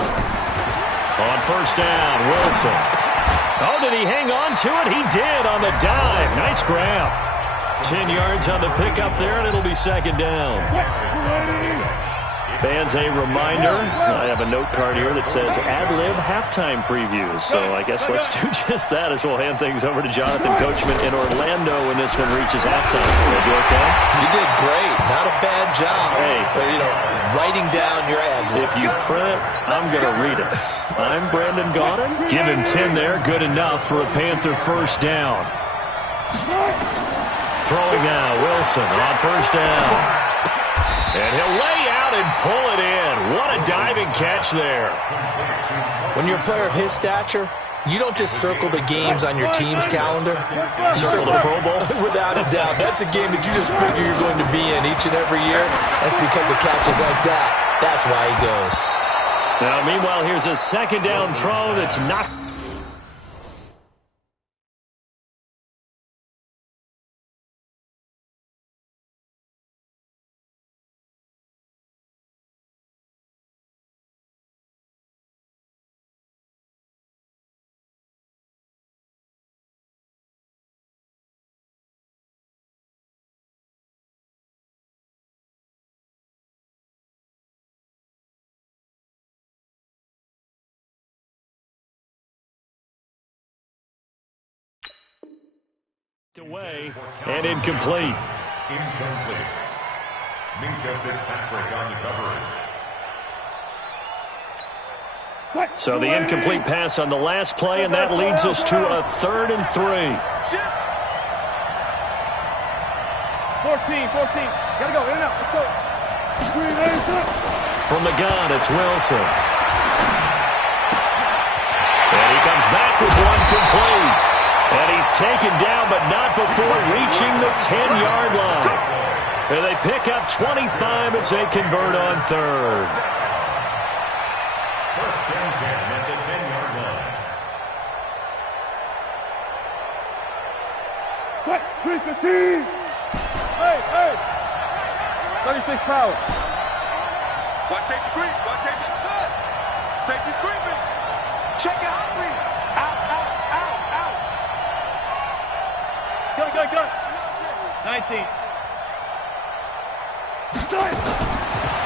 On 1st down, Wilson. Oh, did he hang on to it? He did on the dive. Nice grab. 10 yards on the pickup there, and it'll be 2nd down. Fans, a reminder, I have a note card here that says ad-lib halftime previews. So I guess let's do just that as we'll hand things over to Jonathan Coachman in Orlando when this one reaches halftime. Did I do okay? You did great. Not a bad job. Hey. But, you know, writing down your ad-libs. If you print it, I'm going to read it. I'm Brandon Gaudin. Give him 10 there. Good enough for a Panther 1st down. Throwing now, Wilson on 1st down. And he'll lay out and pull it in. What a diving catch there. When you're a player of his stature, you don't just circle the games on your team's calendar. You Circle the Pro Bowl? Without a doubt. That's a game that you just figure you're going to be in each and every year. That's because of catches like that. That's why he goes. Now, meanwhile, here's a 2nd down throw that's not Away and incomplete. Incomplete. Minka Fitzpatrick on the coverage. So the incomplete pass on the last play, and that leads us to a 3rd and 3. 14. Gotta go, in and out. Let's go. From the gun, it's Wilson. And he comes back with one complete. And he's taken down, but not before reaching the 10-yard line. And they pick up 25 as they convert on 3rd. First and 10 at the 10-yard line. Cut, 315. Hey. 36 power. Watch safety creep. Watch safety shot. Safety's creeping. Check it out, please. Out. Go. 19.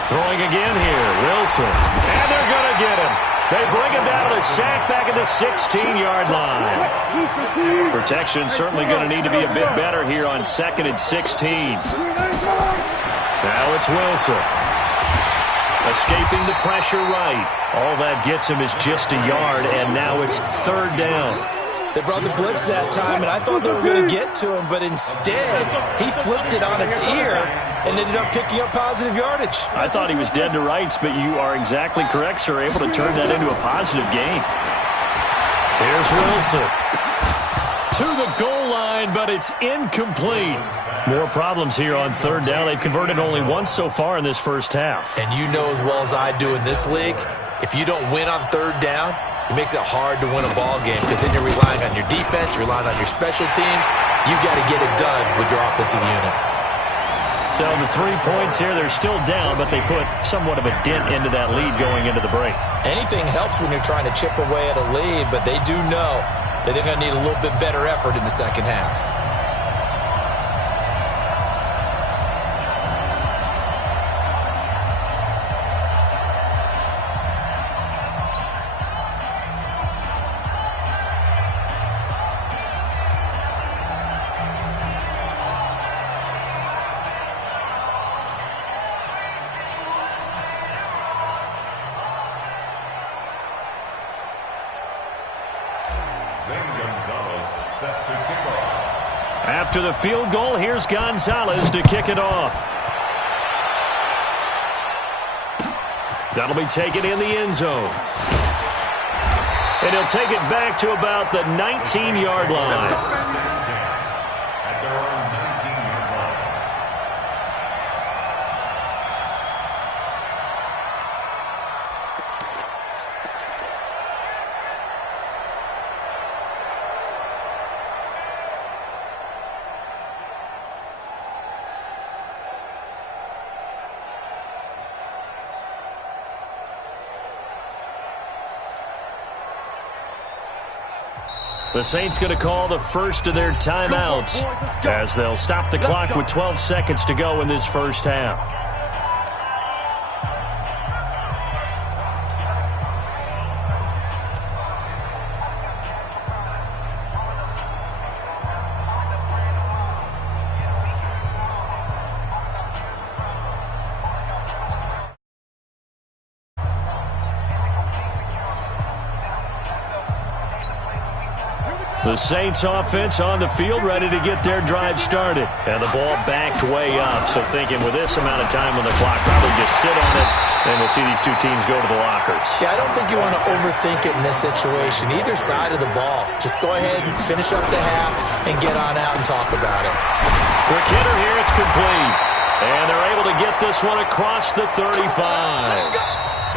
Throwing again here, Wilson. And they're going to get him. They bring him down to a sack back at the 16-yard line. Protection certainly going to need to be a bit better here on 2nd and 16. Now it's Wilson. Escaping the pressure right. All that gets him is just a yard, and now it's 3rd down. They brought the blitz that time, and I thought they were going to get to him, but instead, he flipped it on its ear and ended up picking up positive yardage. I thought he was dead to rights, but you are exactly correct, sir. Able to turn that into a positive gain. Here's Wilson. To the goal line, but it's incomplete. More problems here on 3rd down. They've converted only once so far in this first half. And you know as well as I do in this league, if you don't win on 3rd down, it makes it hard to win a ball game because then you're relying on your defense, you're relying on your special teams. You've got to get it done with your offensive unit. So the 3 points here, they're still down, but they put somewhat of a dent into that lead going into the break. Anything helps when you're trying to chip away at a lead, but they do know that they're going to need a little bit better effort in the second half. After the field goal, here's Gonzalez to kick it off. That'll be taken in the end zone. And he'll take it back to about the 19-yard line. The Saints going to call the first of their timeouts as they'll stop the clock with 12 seconds to go in this first half. The Saints offense on the field, ready to get their drive started. And the ball backed way up. So thinking with this amount of time on the clock, probably just sit on it, and we'll see these two teams go to the lockers. Yeah, I don't think you want to overthink it in this situation. Either side of the ball. Just go ahead and finish up the half and get on out and talk about it. Quick hitter here, it's complete. And they're able to get this one across the 35.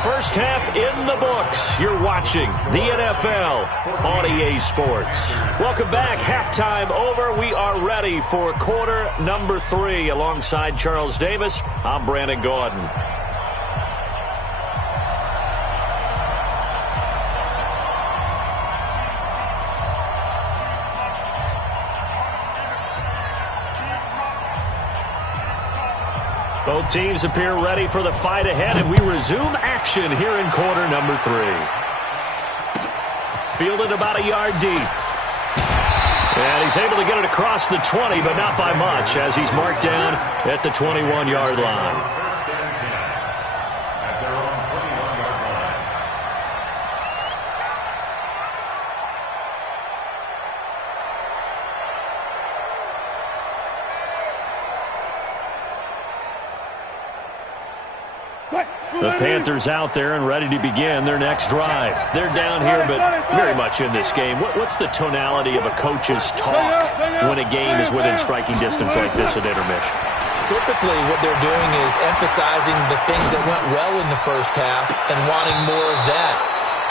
First half in the books. You're watching the NFL on EA Sports. Welcome back. Halftime over. We are ready for quarter number 3. Alongside Charles Davis, I'm Brandon Gordon. Both teams appear ready for the fight ahead, and we resume action here in quarter number 3. Fielded about a yard deep. And he's able to get it across the 20, but not by much, as he's marked down at the 21-yard line. First and 10 at their own 21-yard line. The Panthers out there and ready to begin their next drive. They're down here, but very much in this game. What's the tonality of a coach's talk when a game is within striking distance like this at intermission? Typically, what they're doing is emphasizing the things that went well in the first half and wanting more of that.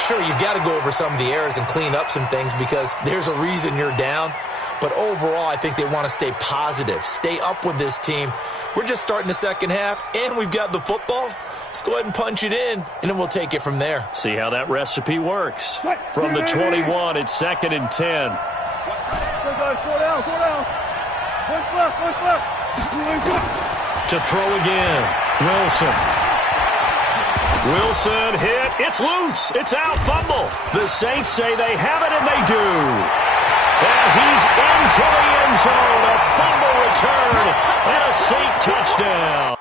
Sure, you've got to go over some of the errors and clean up some things because there's a reason you're down. But overall, I think they want to stay positive, stay up with this team. We're just starting the second half, and we've got the football. Let's go ahead and punch it in, and then we'll take it from there. See how that recipe works. From the 21, it's 2nd and 10. Slow down. To throw again, Wilson hit. It's loose. It's out. Fumble. The Saints say they have it, and they do. And he's into the end zone. A fumble return and a Saint touchdown.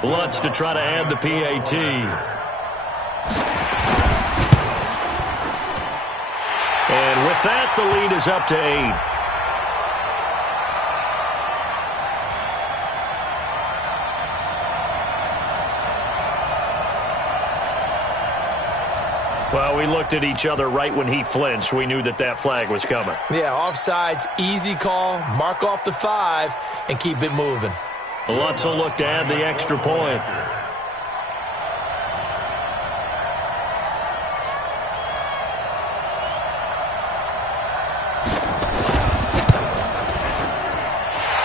Lutz to try to add the PAT. And with that, the lead is up to 8. Well, we looked at each other right when he flinched. We knew that that flag was coming. Yeah, offsides, easy call, mark off the 5, and keep it moving. Lutz will look to add the extra point.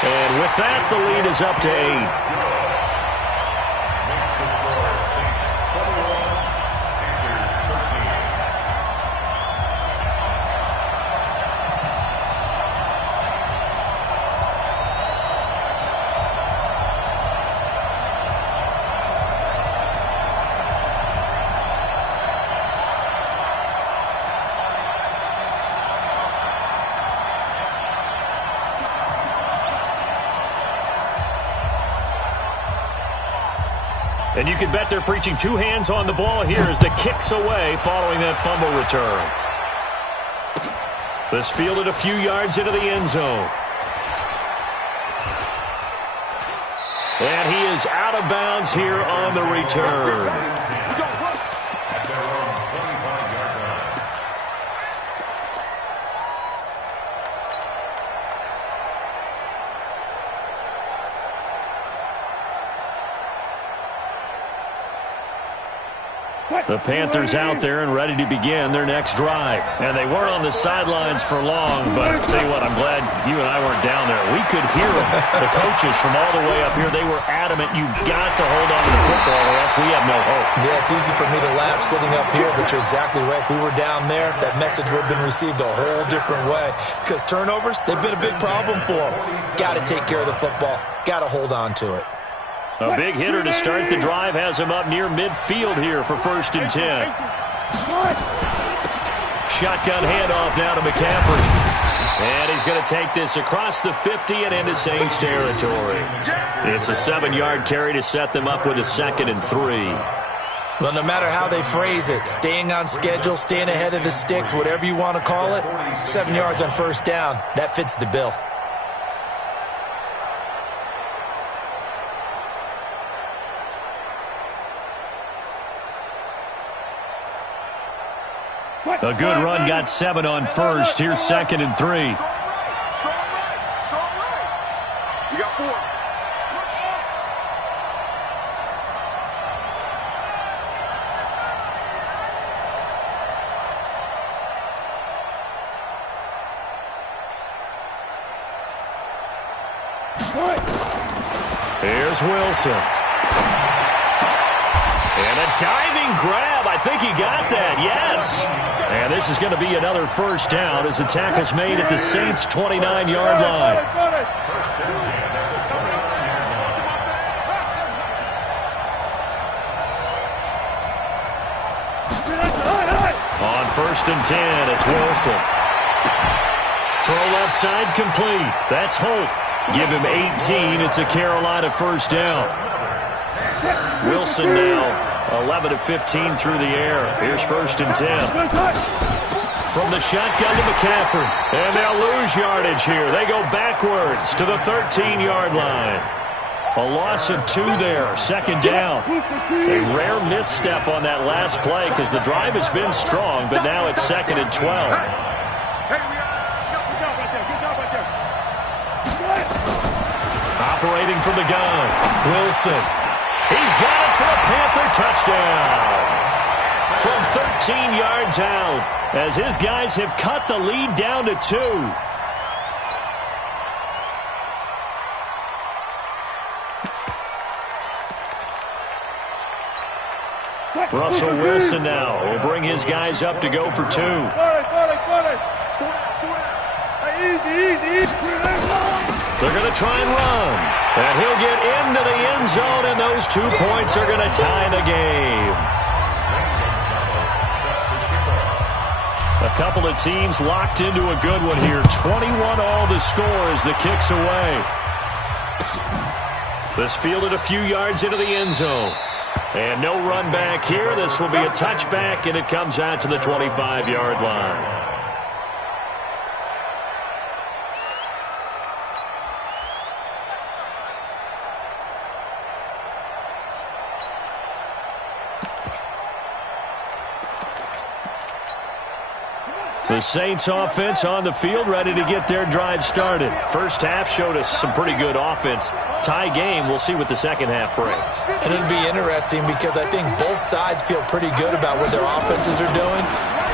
And with that, the lead is up to 8. And you can bet they're preaching 2 hands on the ball here as the kick's away following that fumble return. This fielded a few yards into the end zone. And he is out of bounds here on the return. The Panthers out there and ready to begin their next drive. And they weren't on the sidelines for long, but I'll tell you what, I'm glad you and I weren't down there. We could hear them. The coaches from all the way up here, they were adamant, you've got to hold on to the football or else we have no hope. Yeah, it's easy for me to laugh sitting up here, but you're exactly right. If we were down there, that message would have been received a whole different way. Because turnovers, they've been a big problem for them. Got to take care of the football. Got to hold on to it. A big hitter to start the drive has him up near midfield here for 1st and 10. Shotgun handoff now to McCaffrey. And he's going to take this across the 50 and into Saints territory. It's a 7-yard carry to set them up with a 2nd and 3. Well, no matter how they phrase it, staying on schedule, staying ahead of the sticks, whatever you want to call it, 7 yards on first down, that fits the bill. A good run got 7 on first. Here's 2nd and 3. Strong right. You got 4. Here's Wilson. And a diving grab. I think he got that, yes. And this is going to be another first down as the tackle's made at the Saints' 29-yard line. On 1st and 10, it's Wilson. Throw left side complete. That's Holt. Give him 18. It's a Carolina first down. Wilson now 11 of 15 through the air. Here's 1st and 10. From the shotgun to McCaffrey. And they'll lose yardage here. They go backwards to the 13-yard line. A loss of 2 there. 2nd down. A rare misstep on that last play because the drive has been strong, but now it's 2nd and 12. Operating from the gun, Wilson. He's got it for a Panther touchdown. From 13 yards out, as his guys have cut the lead down to 2. Russell Wilson now will bring his guys up to go for 2. They're going to try and run. And he'll get into the end zone, and those 2 points are going to tie the game. A couple of teams locked into a good one here. 21-all the score as the kick's away. This fielded a few yards into the end zone. And no run back here. This will be a touchback, and it comes out to the 25-yard line. The Saints offense on the field, ready to get their drive started. First half showed us some pretty good offense. Tie game, we'll see what the second half brings. And it'll be interesting because I think both sides feel pretty good about what their offenses are doing.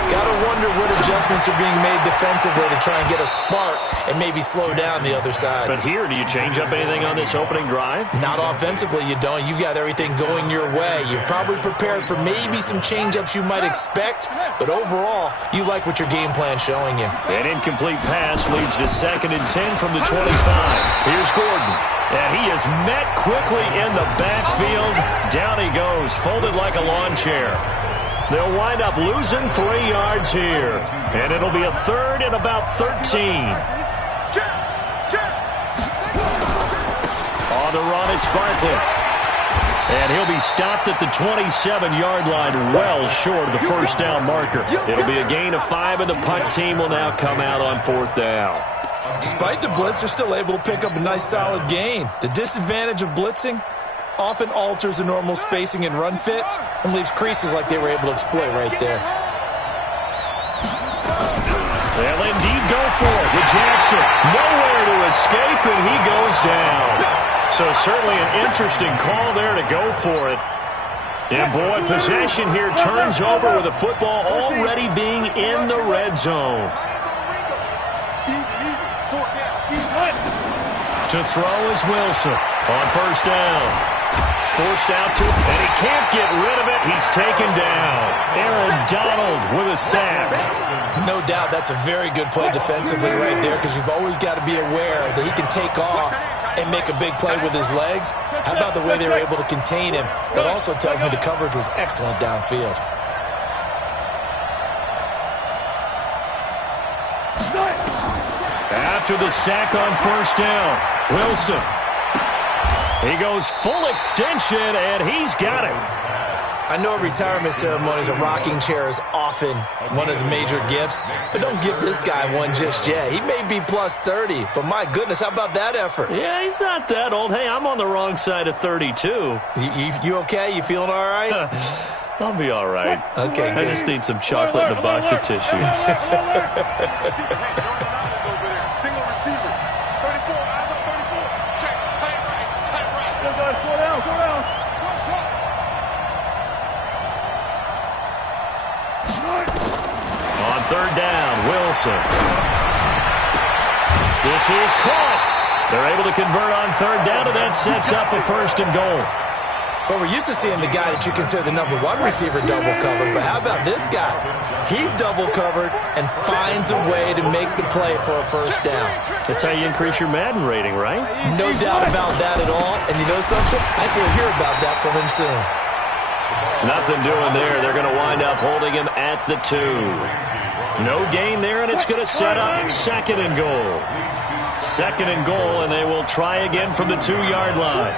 Got to wonder what adjustments are being made defensively to try and get a spark and maybe slow down the other side. But here, do you change up anything on this opening drive? Not offensively, you don't. You've got everything going your way. You've probably prepared for maybe some change-ups you might expect, but overall, you like what your game plan's showing you. An incomplete pass leads to 2nd and 10 from the 25. Here's Gordon. And he is met quickly in the backfield. Down he goes, folded like a lawn chair. They'll wind up losing 3 yards here. And it'll be a 3rd and about 13. On the run, it's Barkley. And he'll be stopped at the 27-yard line, well short of the first down marker. It'll be a gain of 5, and the punt team will now come out on 4th down. Despite the blitz, they're still able to pick up a nice solid gain. The disadvantage of blitzing often alters the normal spacing and run fits and leaves creases like they were able to exploit right there. They'll indeed go for it with Jackson. Nowhere to escape, and he goes down. So certainly an interesting call there to go for it. And boy, possession here turns over with the football already being in the red zone. To throw is Wilson on first down. Forced out to him, and he can't get rid of it. He's taken down. Aaron Donald with a sack. No doubt that's a very good play defensively right there because you've always got to be aware that he can take off and make a big play with his legs. How about the way they were able to contain him? That also tells me the coverage was excellent downfield. after the sack on first down. Wilson. He goes full extension, and he's got it. I know at retirement ceremonies, a rocking chair is often one of the major gifts, but don't give this guy one just yet. He may be plus 30, but my goodness, how about that effort? Yeah, he's not that old. Hey, I'm on the wrong side of 32. You okay? You feeling all right? I'll be all right. Okay, I good. just need some chocolate and a box of tissues. Single receiver. 34, eyes up 34. Check, tight right, tight right. Go down, go down. On third down, Wilson. This is caught. They're able to convert on third down, and that sets up a first and goal. Well, we're used to seeing the guy that you consider the number one receiver double covered, but how about this guy? He's double covered and finds a way to make the play for a first down. That's how you increase your Madden rating, right? No doubt about that at all. And you know something? I think we'll hear about that from him soon. Nothing doing there. They're going to wind up holding him at the 2. No gain there, and it's going to set up second and goal. Second and goal, and they will try again from the 2-yard line.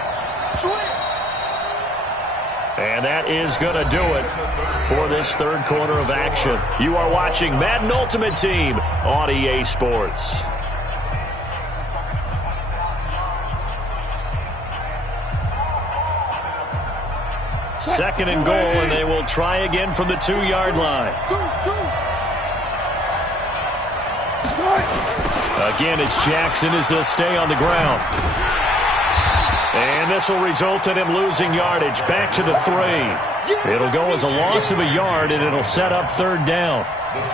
And that is going to do it for this third quarter of action. You are watching Madden Ultimate Team on EA Sports. Second and goal, and they will try again from the 2-yard line. Again, it's Jackson as he'll stay on the ground. And this will result in him losing yardage back to the 3. It'll go as a loss of a yard, and it'll set up third down.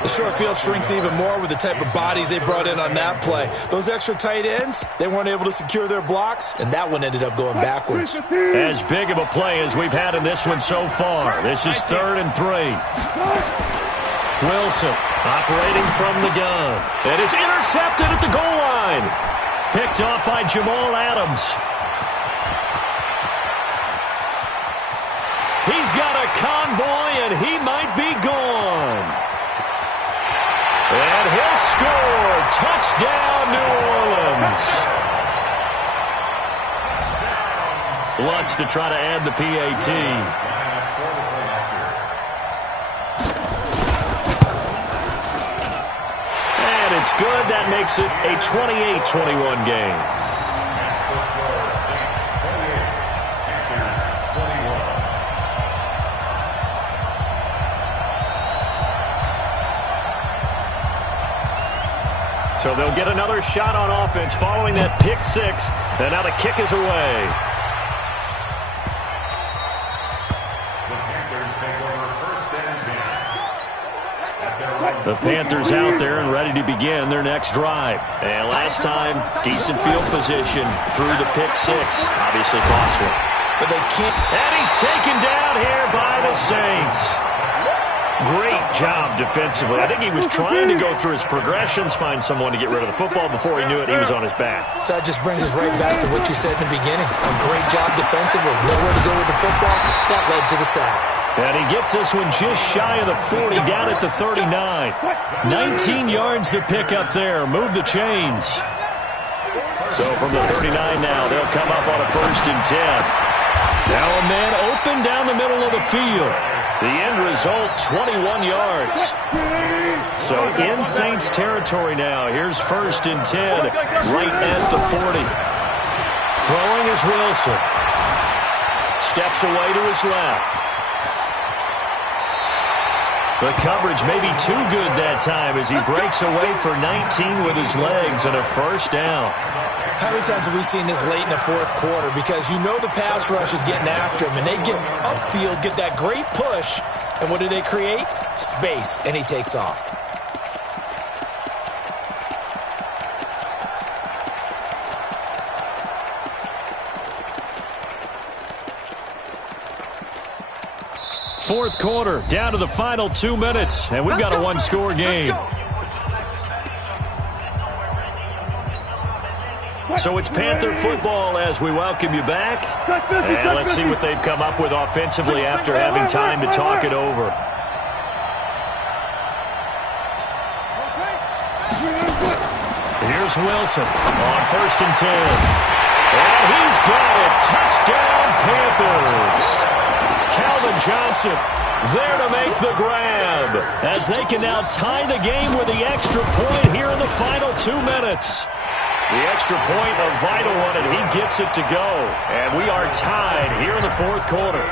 The short field shrinks even more with the type of bodies they brought in on that play. Those extra tight ends, they weren't able to secure their blocks, and that one ended up going backwards. As big of a play as we've had in this one so far. This is third and 3. Wilson operating from the gun. And it's intercepted at the goal line. Picked off by Jamal Adams. He's got a convoy, and he might be gone. And he'll score. Touchdown, New Orleans. Lutz to try to add the PAT. And it's good. That makes it a 28-21 game. So they'll get another shot on offense following that pick 6. And now the kick is away. The Panthers out there and ready to begin their next drive. And last time, decent field position through the pick 6. Obviously costly. But they can't. And he's taken down here by the Saints. Great job defensively. I think he was trying to go through his progressions, find someone to get rid of the football. Before he knew it, he was on his back. So that just brings us right back to what you said in the beginning. A great job defensively. Nowhere to go with the football. That led to the sack. And he gets this one just shy of the 40, down at the 39. 19 yards to pick up there. Move the chains. So from the 39 now, they'll come up on a first and 10. Now a man open down the middle of the field. The end result, 21 yards. So in Saints territory now. Here's first and 10, right at the 40. Throwing is Wilson. Steps away to his left. The coverage may be too good that time as he breaks away for 19 with his legs and a first down. How many times have we seen this late in the fourth quarter? Because you know the pass rush is getting after him, and they get upfield, get that great push, and what do they create? Space, and he takes off. Fourth quarter, down to the final 2 minutes, and we've got a one-score game. So it's Panther football as we welcome you back. And let's see what they've come up with offensively after having time to talk it over. Here's Wilson on 1st and 10. And he's got it. Touchdown, Panthers. Calvin Johnson there to make the grab as they can now tie the game with the extra point here in the final 2 minutes. The extra point, a vital one, and he gets it to go. And we are tied here in the 4th quarter.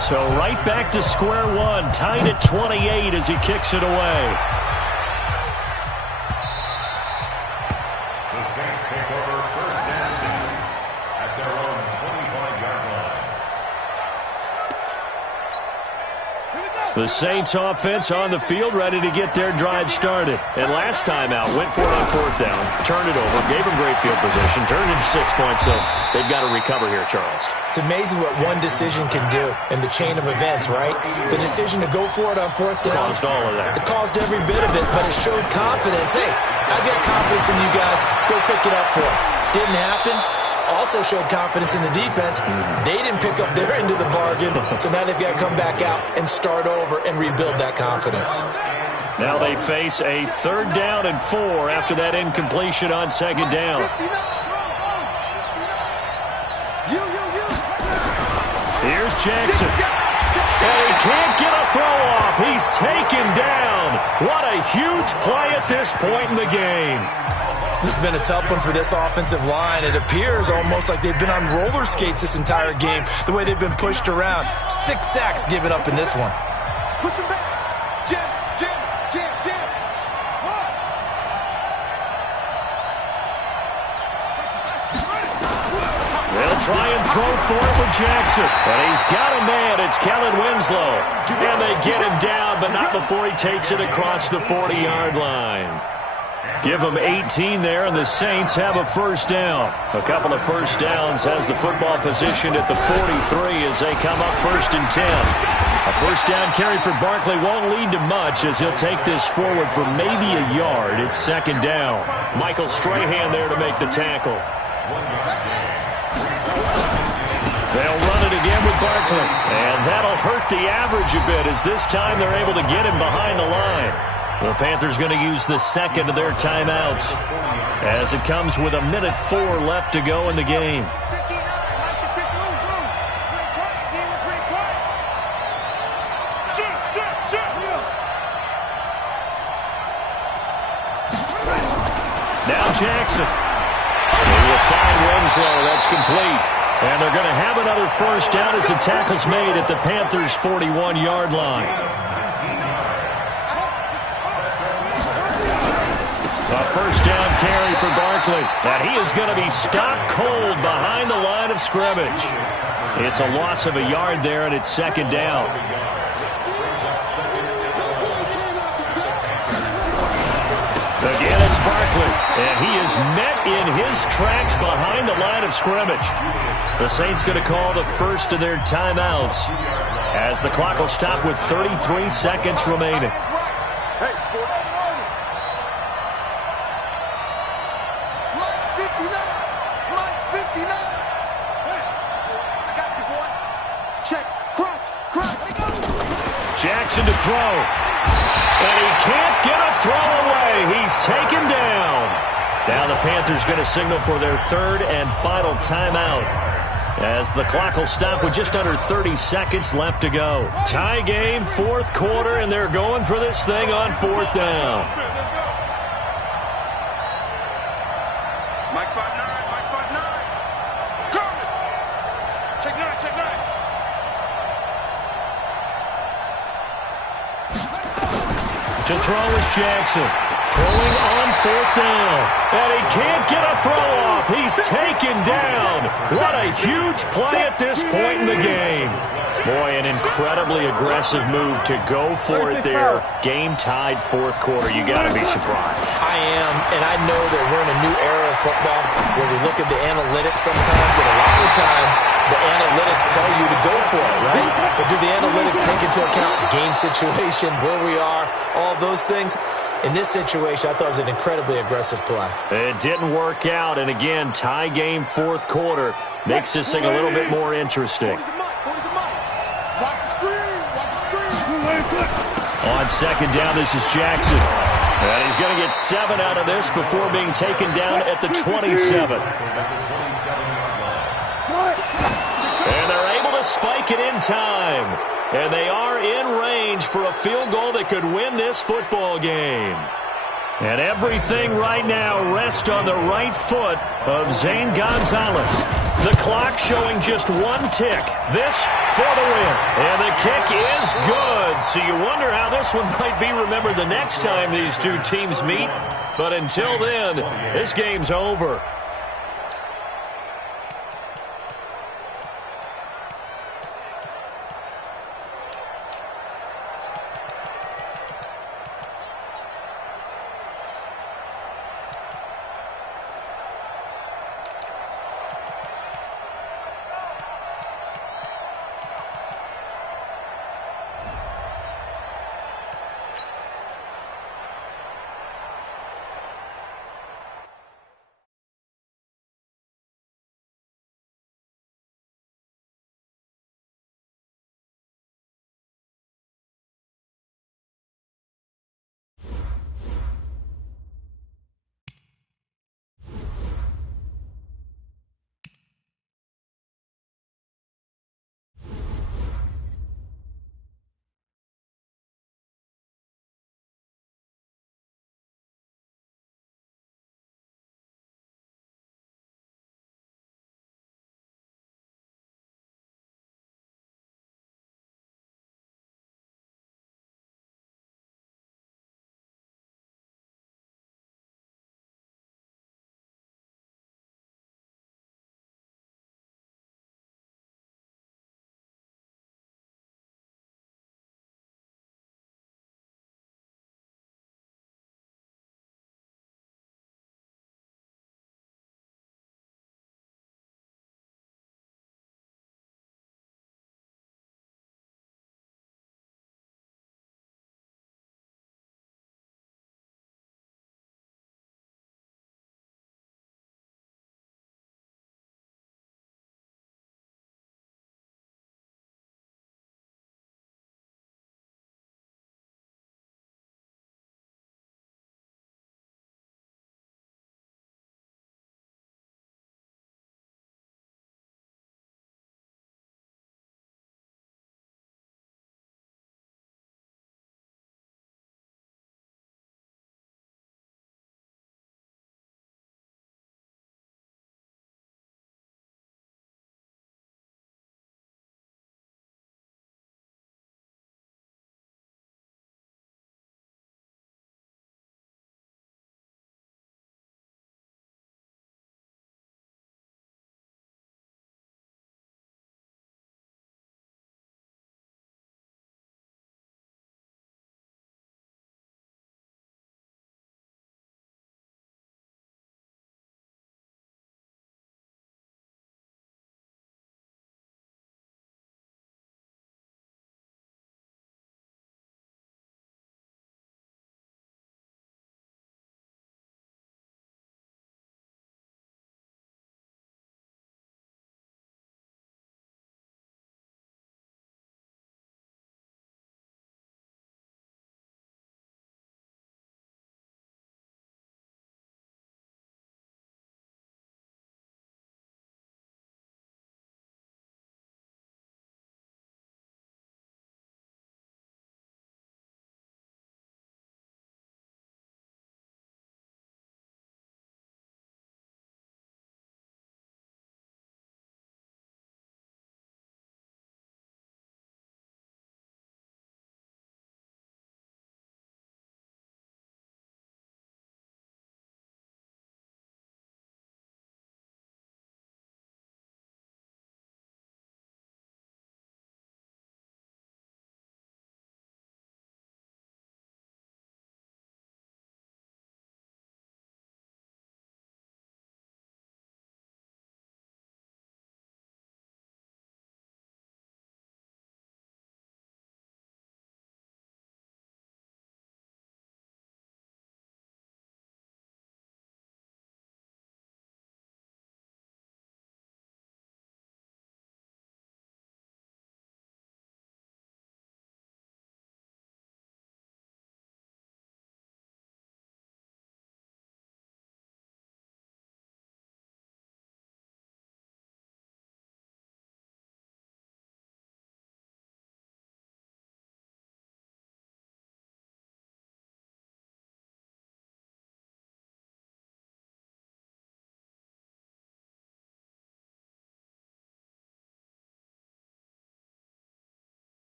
So right back to square one, tied at 28 as he kicks it away. The Saints take over 1st and 10 at their own 25-yard line. The Saints offense on the field, ready to get their drive started. And last time out, went for it on 4th down, turned it over, gave them great field position, turned it into 6 points, so they've got to recover here, Charles. It's amazing what one decision can do in the chain of events, right? The decision to go for it on 4th down. Caused all of that. It caused every bit of it, but it showed confidence. Hey, I've got confidence in you guys. Go pick it up for them. Didn't happen. Also showed confidence in the defense. They didn't pick up their end of the bargain, so now they've got to come back out and start over and rebuild that confidence. Now they face a 3rd down and 4 after that incompletion on 2nd down. Here's Jackson. And he can't get a throw off. He's taken down. What a huge play at this point in the game. This has been a tough one for this offensive line. It appears almost like they've been on roller skates this entire game, the way they've been pushed around. 6 sacks given up in this one. Push him back. Jam. They'll try and throw for it with Jackson. But he's got a man. It's Kellen Winslow. And they get him down, but not before he takes it across the 40-yard line. Give them 18 there, and the Saints have a 1st down. A couple of 1st downs has the football positioned at the 43 as they come up 1st and 10. A 1st down carry for Barkley won't lead to much as he'll take this forward for maybe a yard. It's 2nd down. Michael Strahan there to make the tackle. They'll run it again with Barkley, and that'll hurt the average a bit as this time they're able to get him behind the line. The Panthers going to use the 2nd of their timeouts as it comes with 1:04 left to go in the game. Now Jackson. They will find Winslow. That's complete. And they're going to have another 1st down as the tackle's made at the Panthers' 41-yard line. A 1st down carry for Barkley. And he is going to be stopped cold behind the line of scrimmage. It's a loss of a yard there, and it's 2nd down. Again, it's Barkley, and he is met in his tracks behind the line of scrimmage. The Saints going to call the 1st of their timeouts as the clock will stop with 33 seconds remaining. Jackson to throw. And he can't get a throw away. He's taken down. Now the Panthers going to signal for their 3rd and final timeout as the clock will stop with just under 30 seconds left to go. Tie game, 4th quarter, and they're going for this thing on 4th down. Mike 5-9. Coming. Check 9. To throw is Jackson. Throwing on 4th down. And he can't get a throw off. He's taken down. What a huge play at this point in the game. Boy, an incredibly aggressive move to go for it there. Game tied 4th quarter. You got to be surprised. I am, and I know that we're in a new era of football where we look at the analytics sometimes, and a lot of the time, the analytics tell you to go for it, right? But do the analytics take into account game situation, where we are, all those things? In this situation, I thought it was an incredibly aggressive play. It didn't work out, and again, tie game 4th quarter makes this thing a little bit more interesting. On 2nd down, this is Jackson. And he's going to get 7 out of this before being taken down at the 27. And they're able to spike it in time. And they are in range for a field goal that could win this football game. And everything right now rests on the right foot of Zane Gonzalez. The clock showing just 1 tick. This for the win. And the kick is good. So you wonder how this one might be remembered the next time these two teams meet. But until then, this game's over.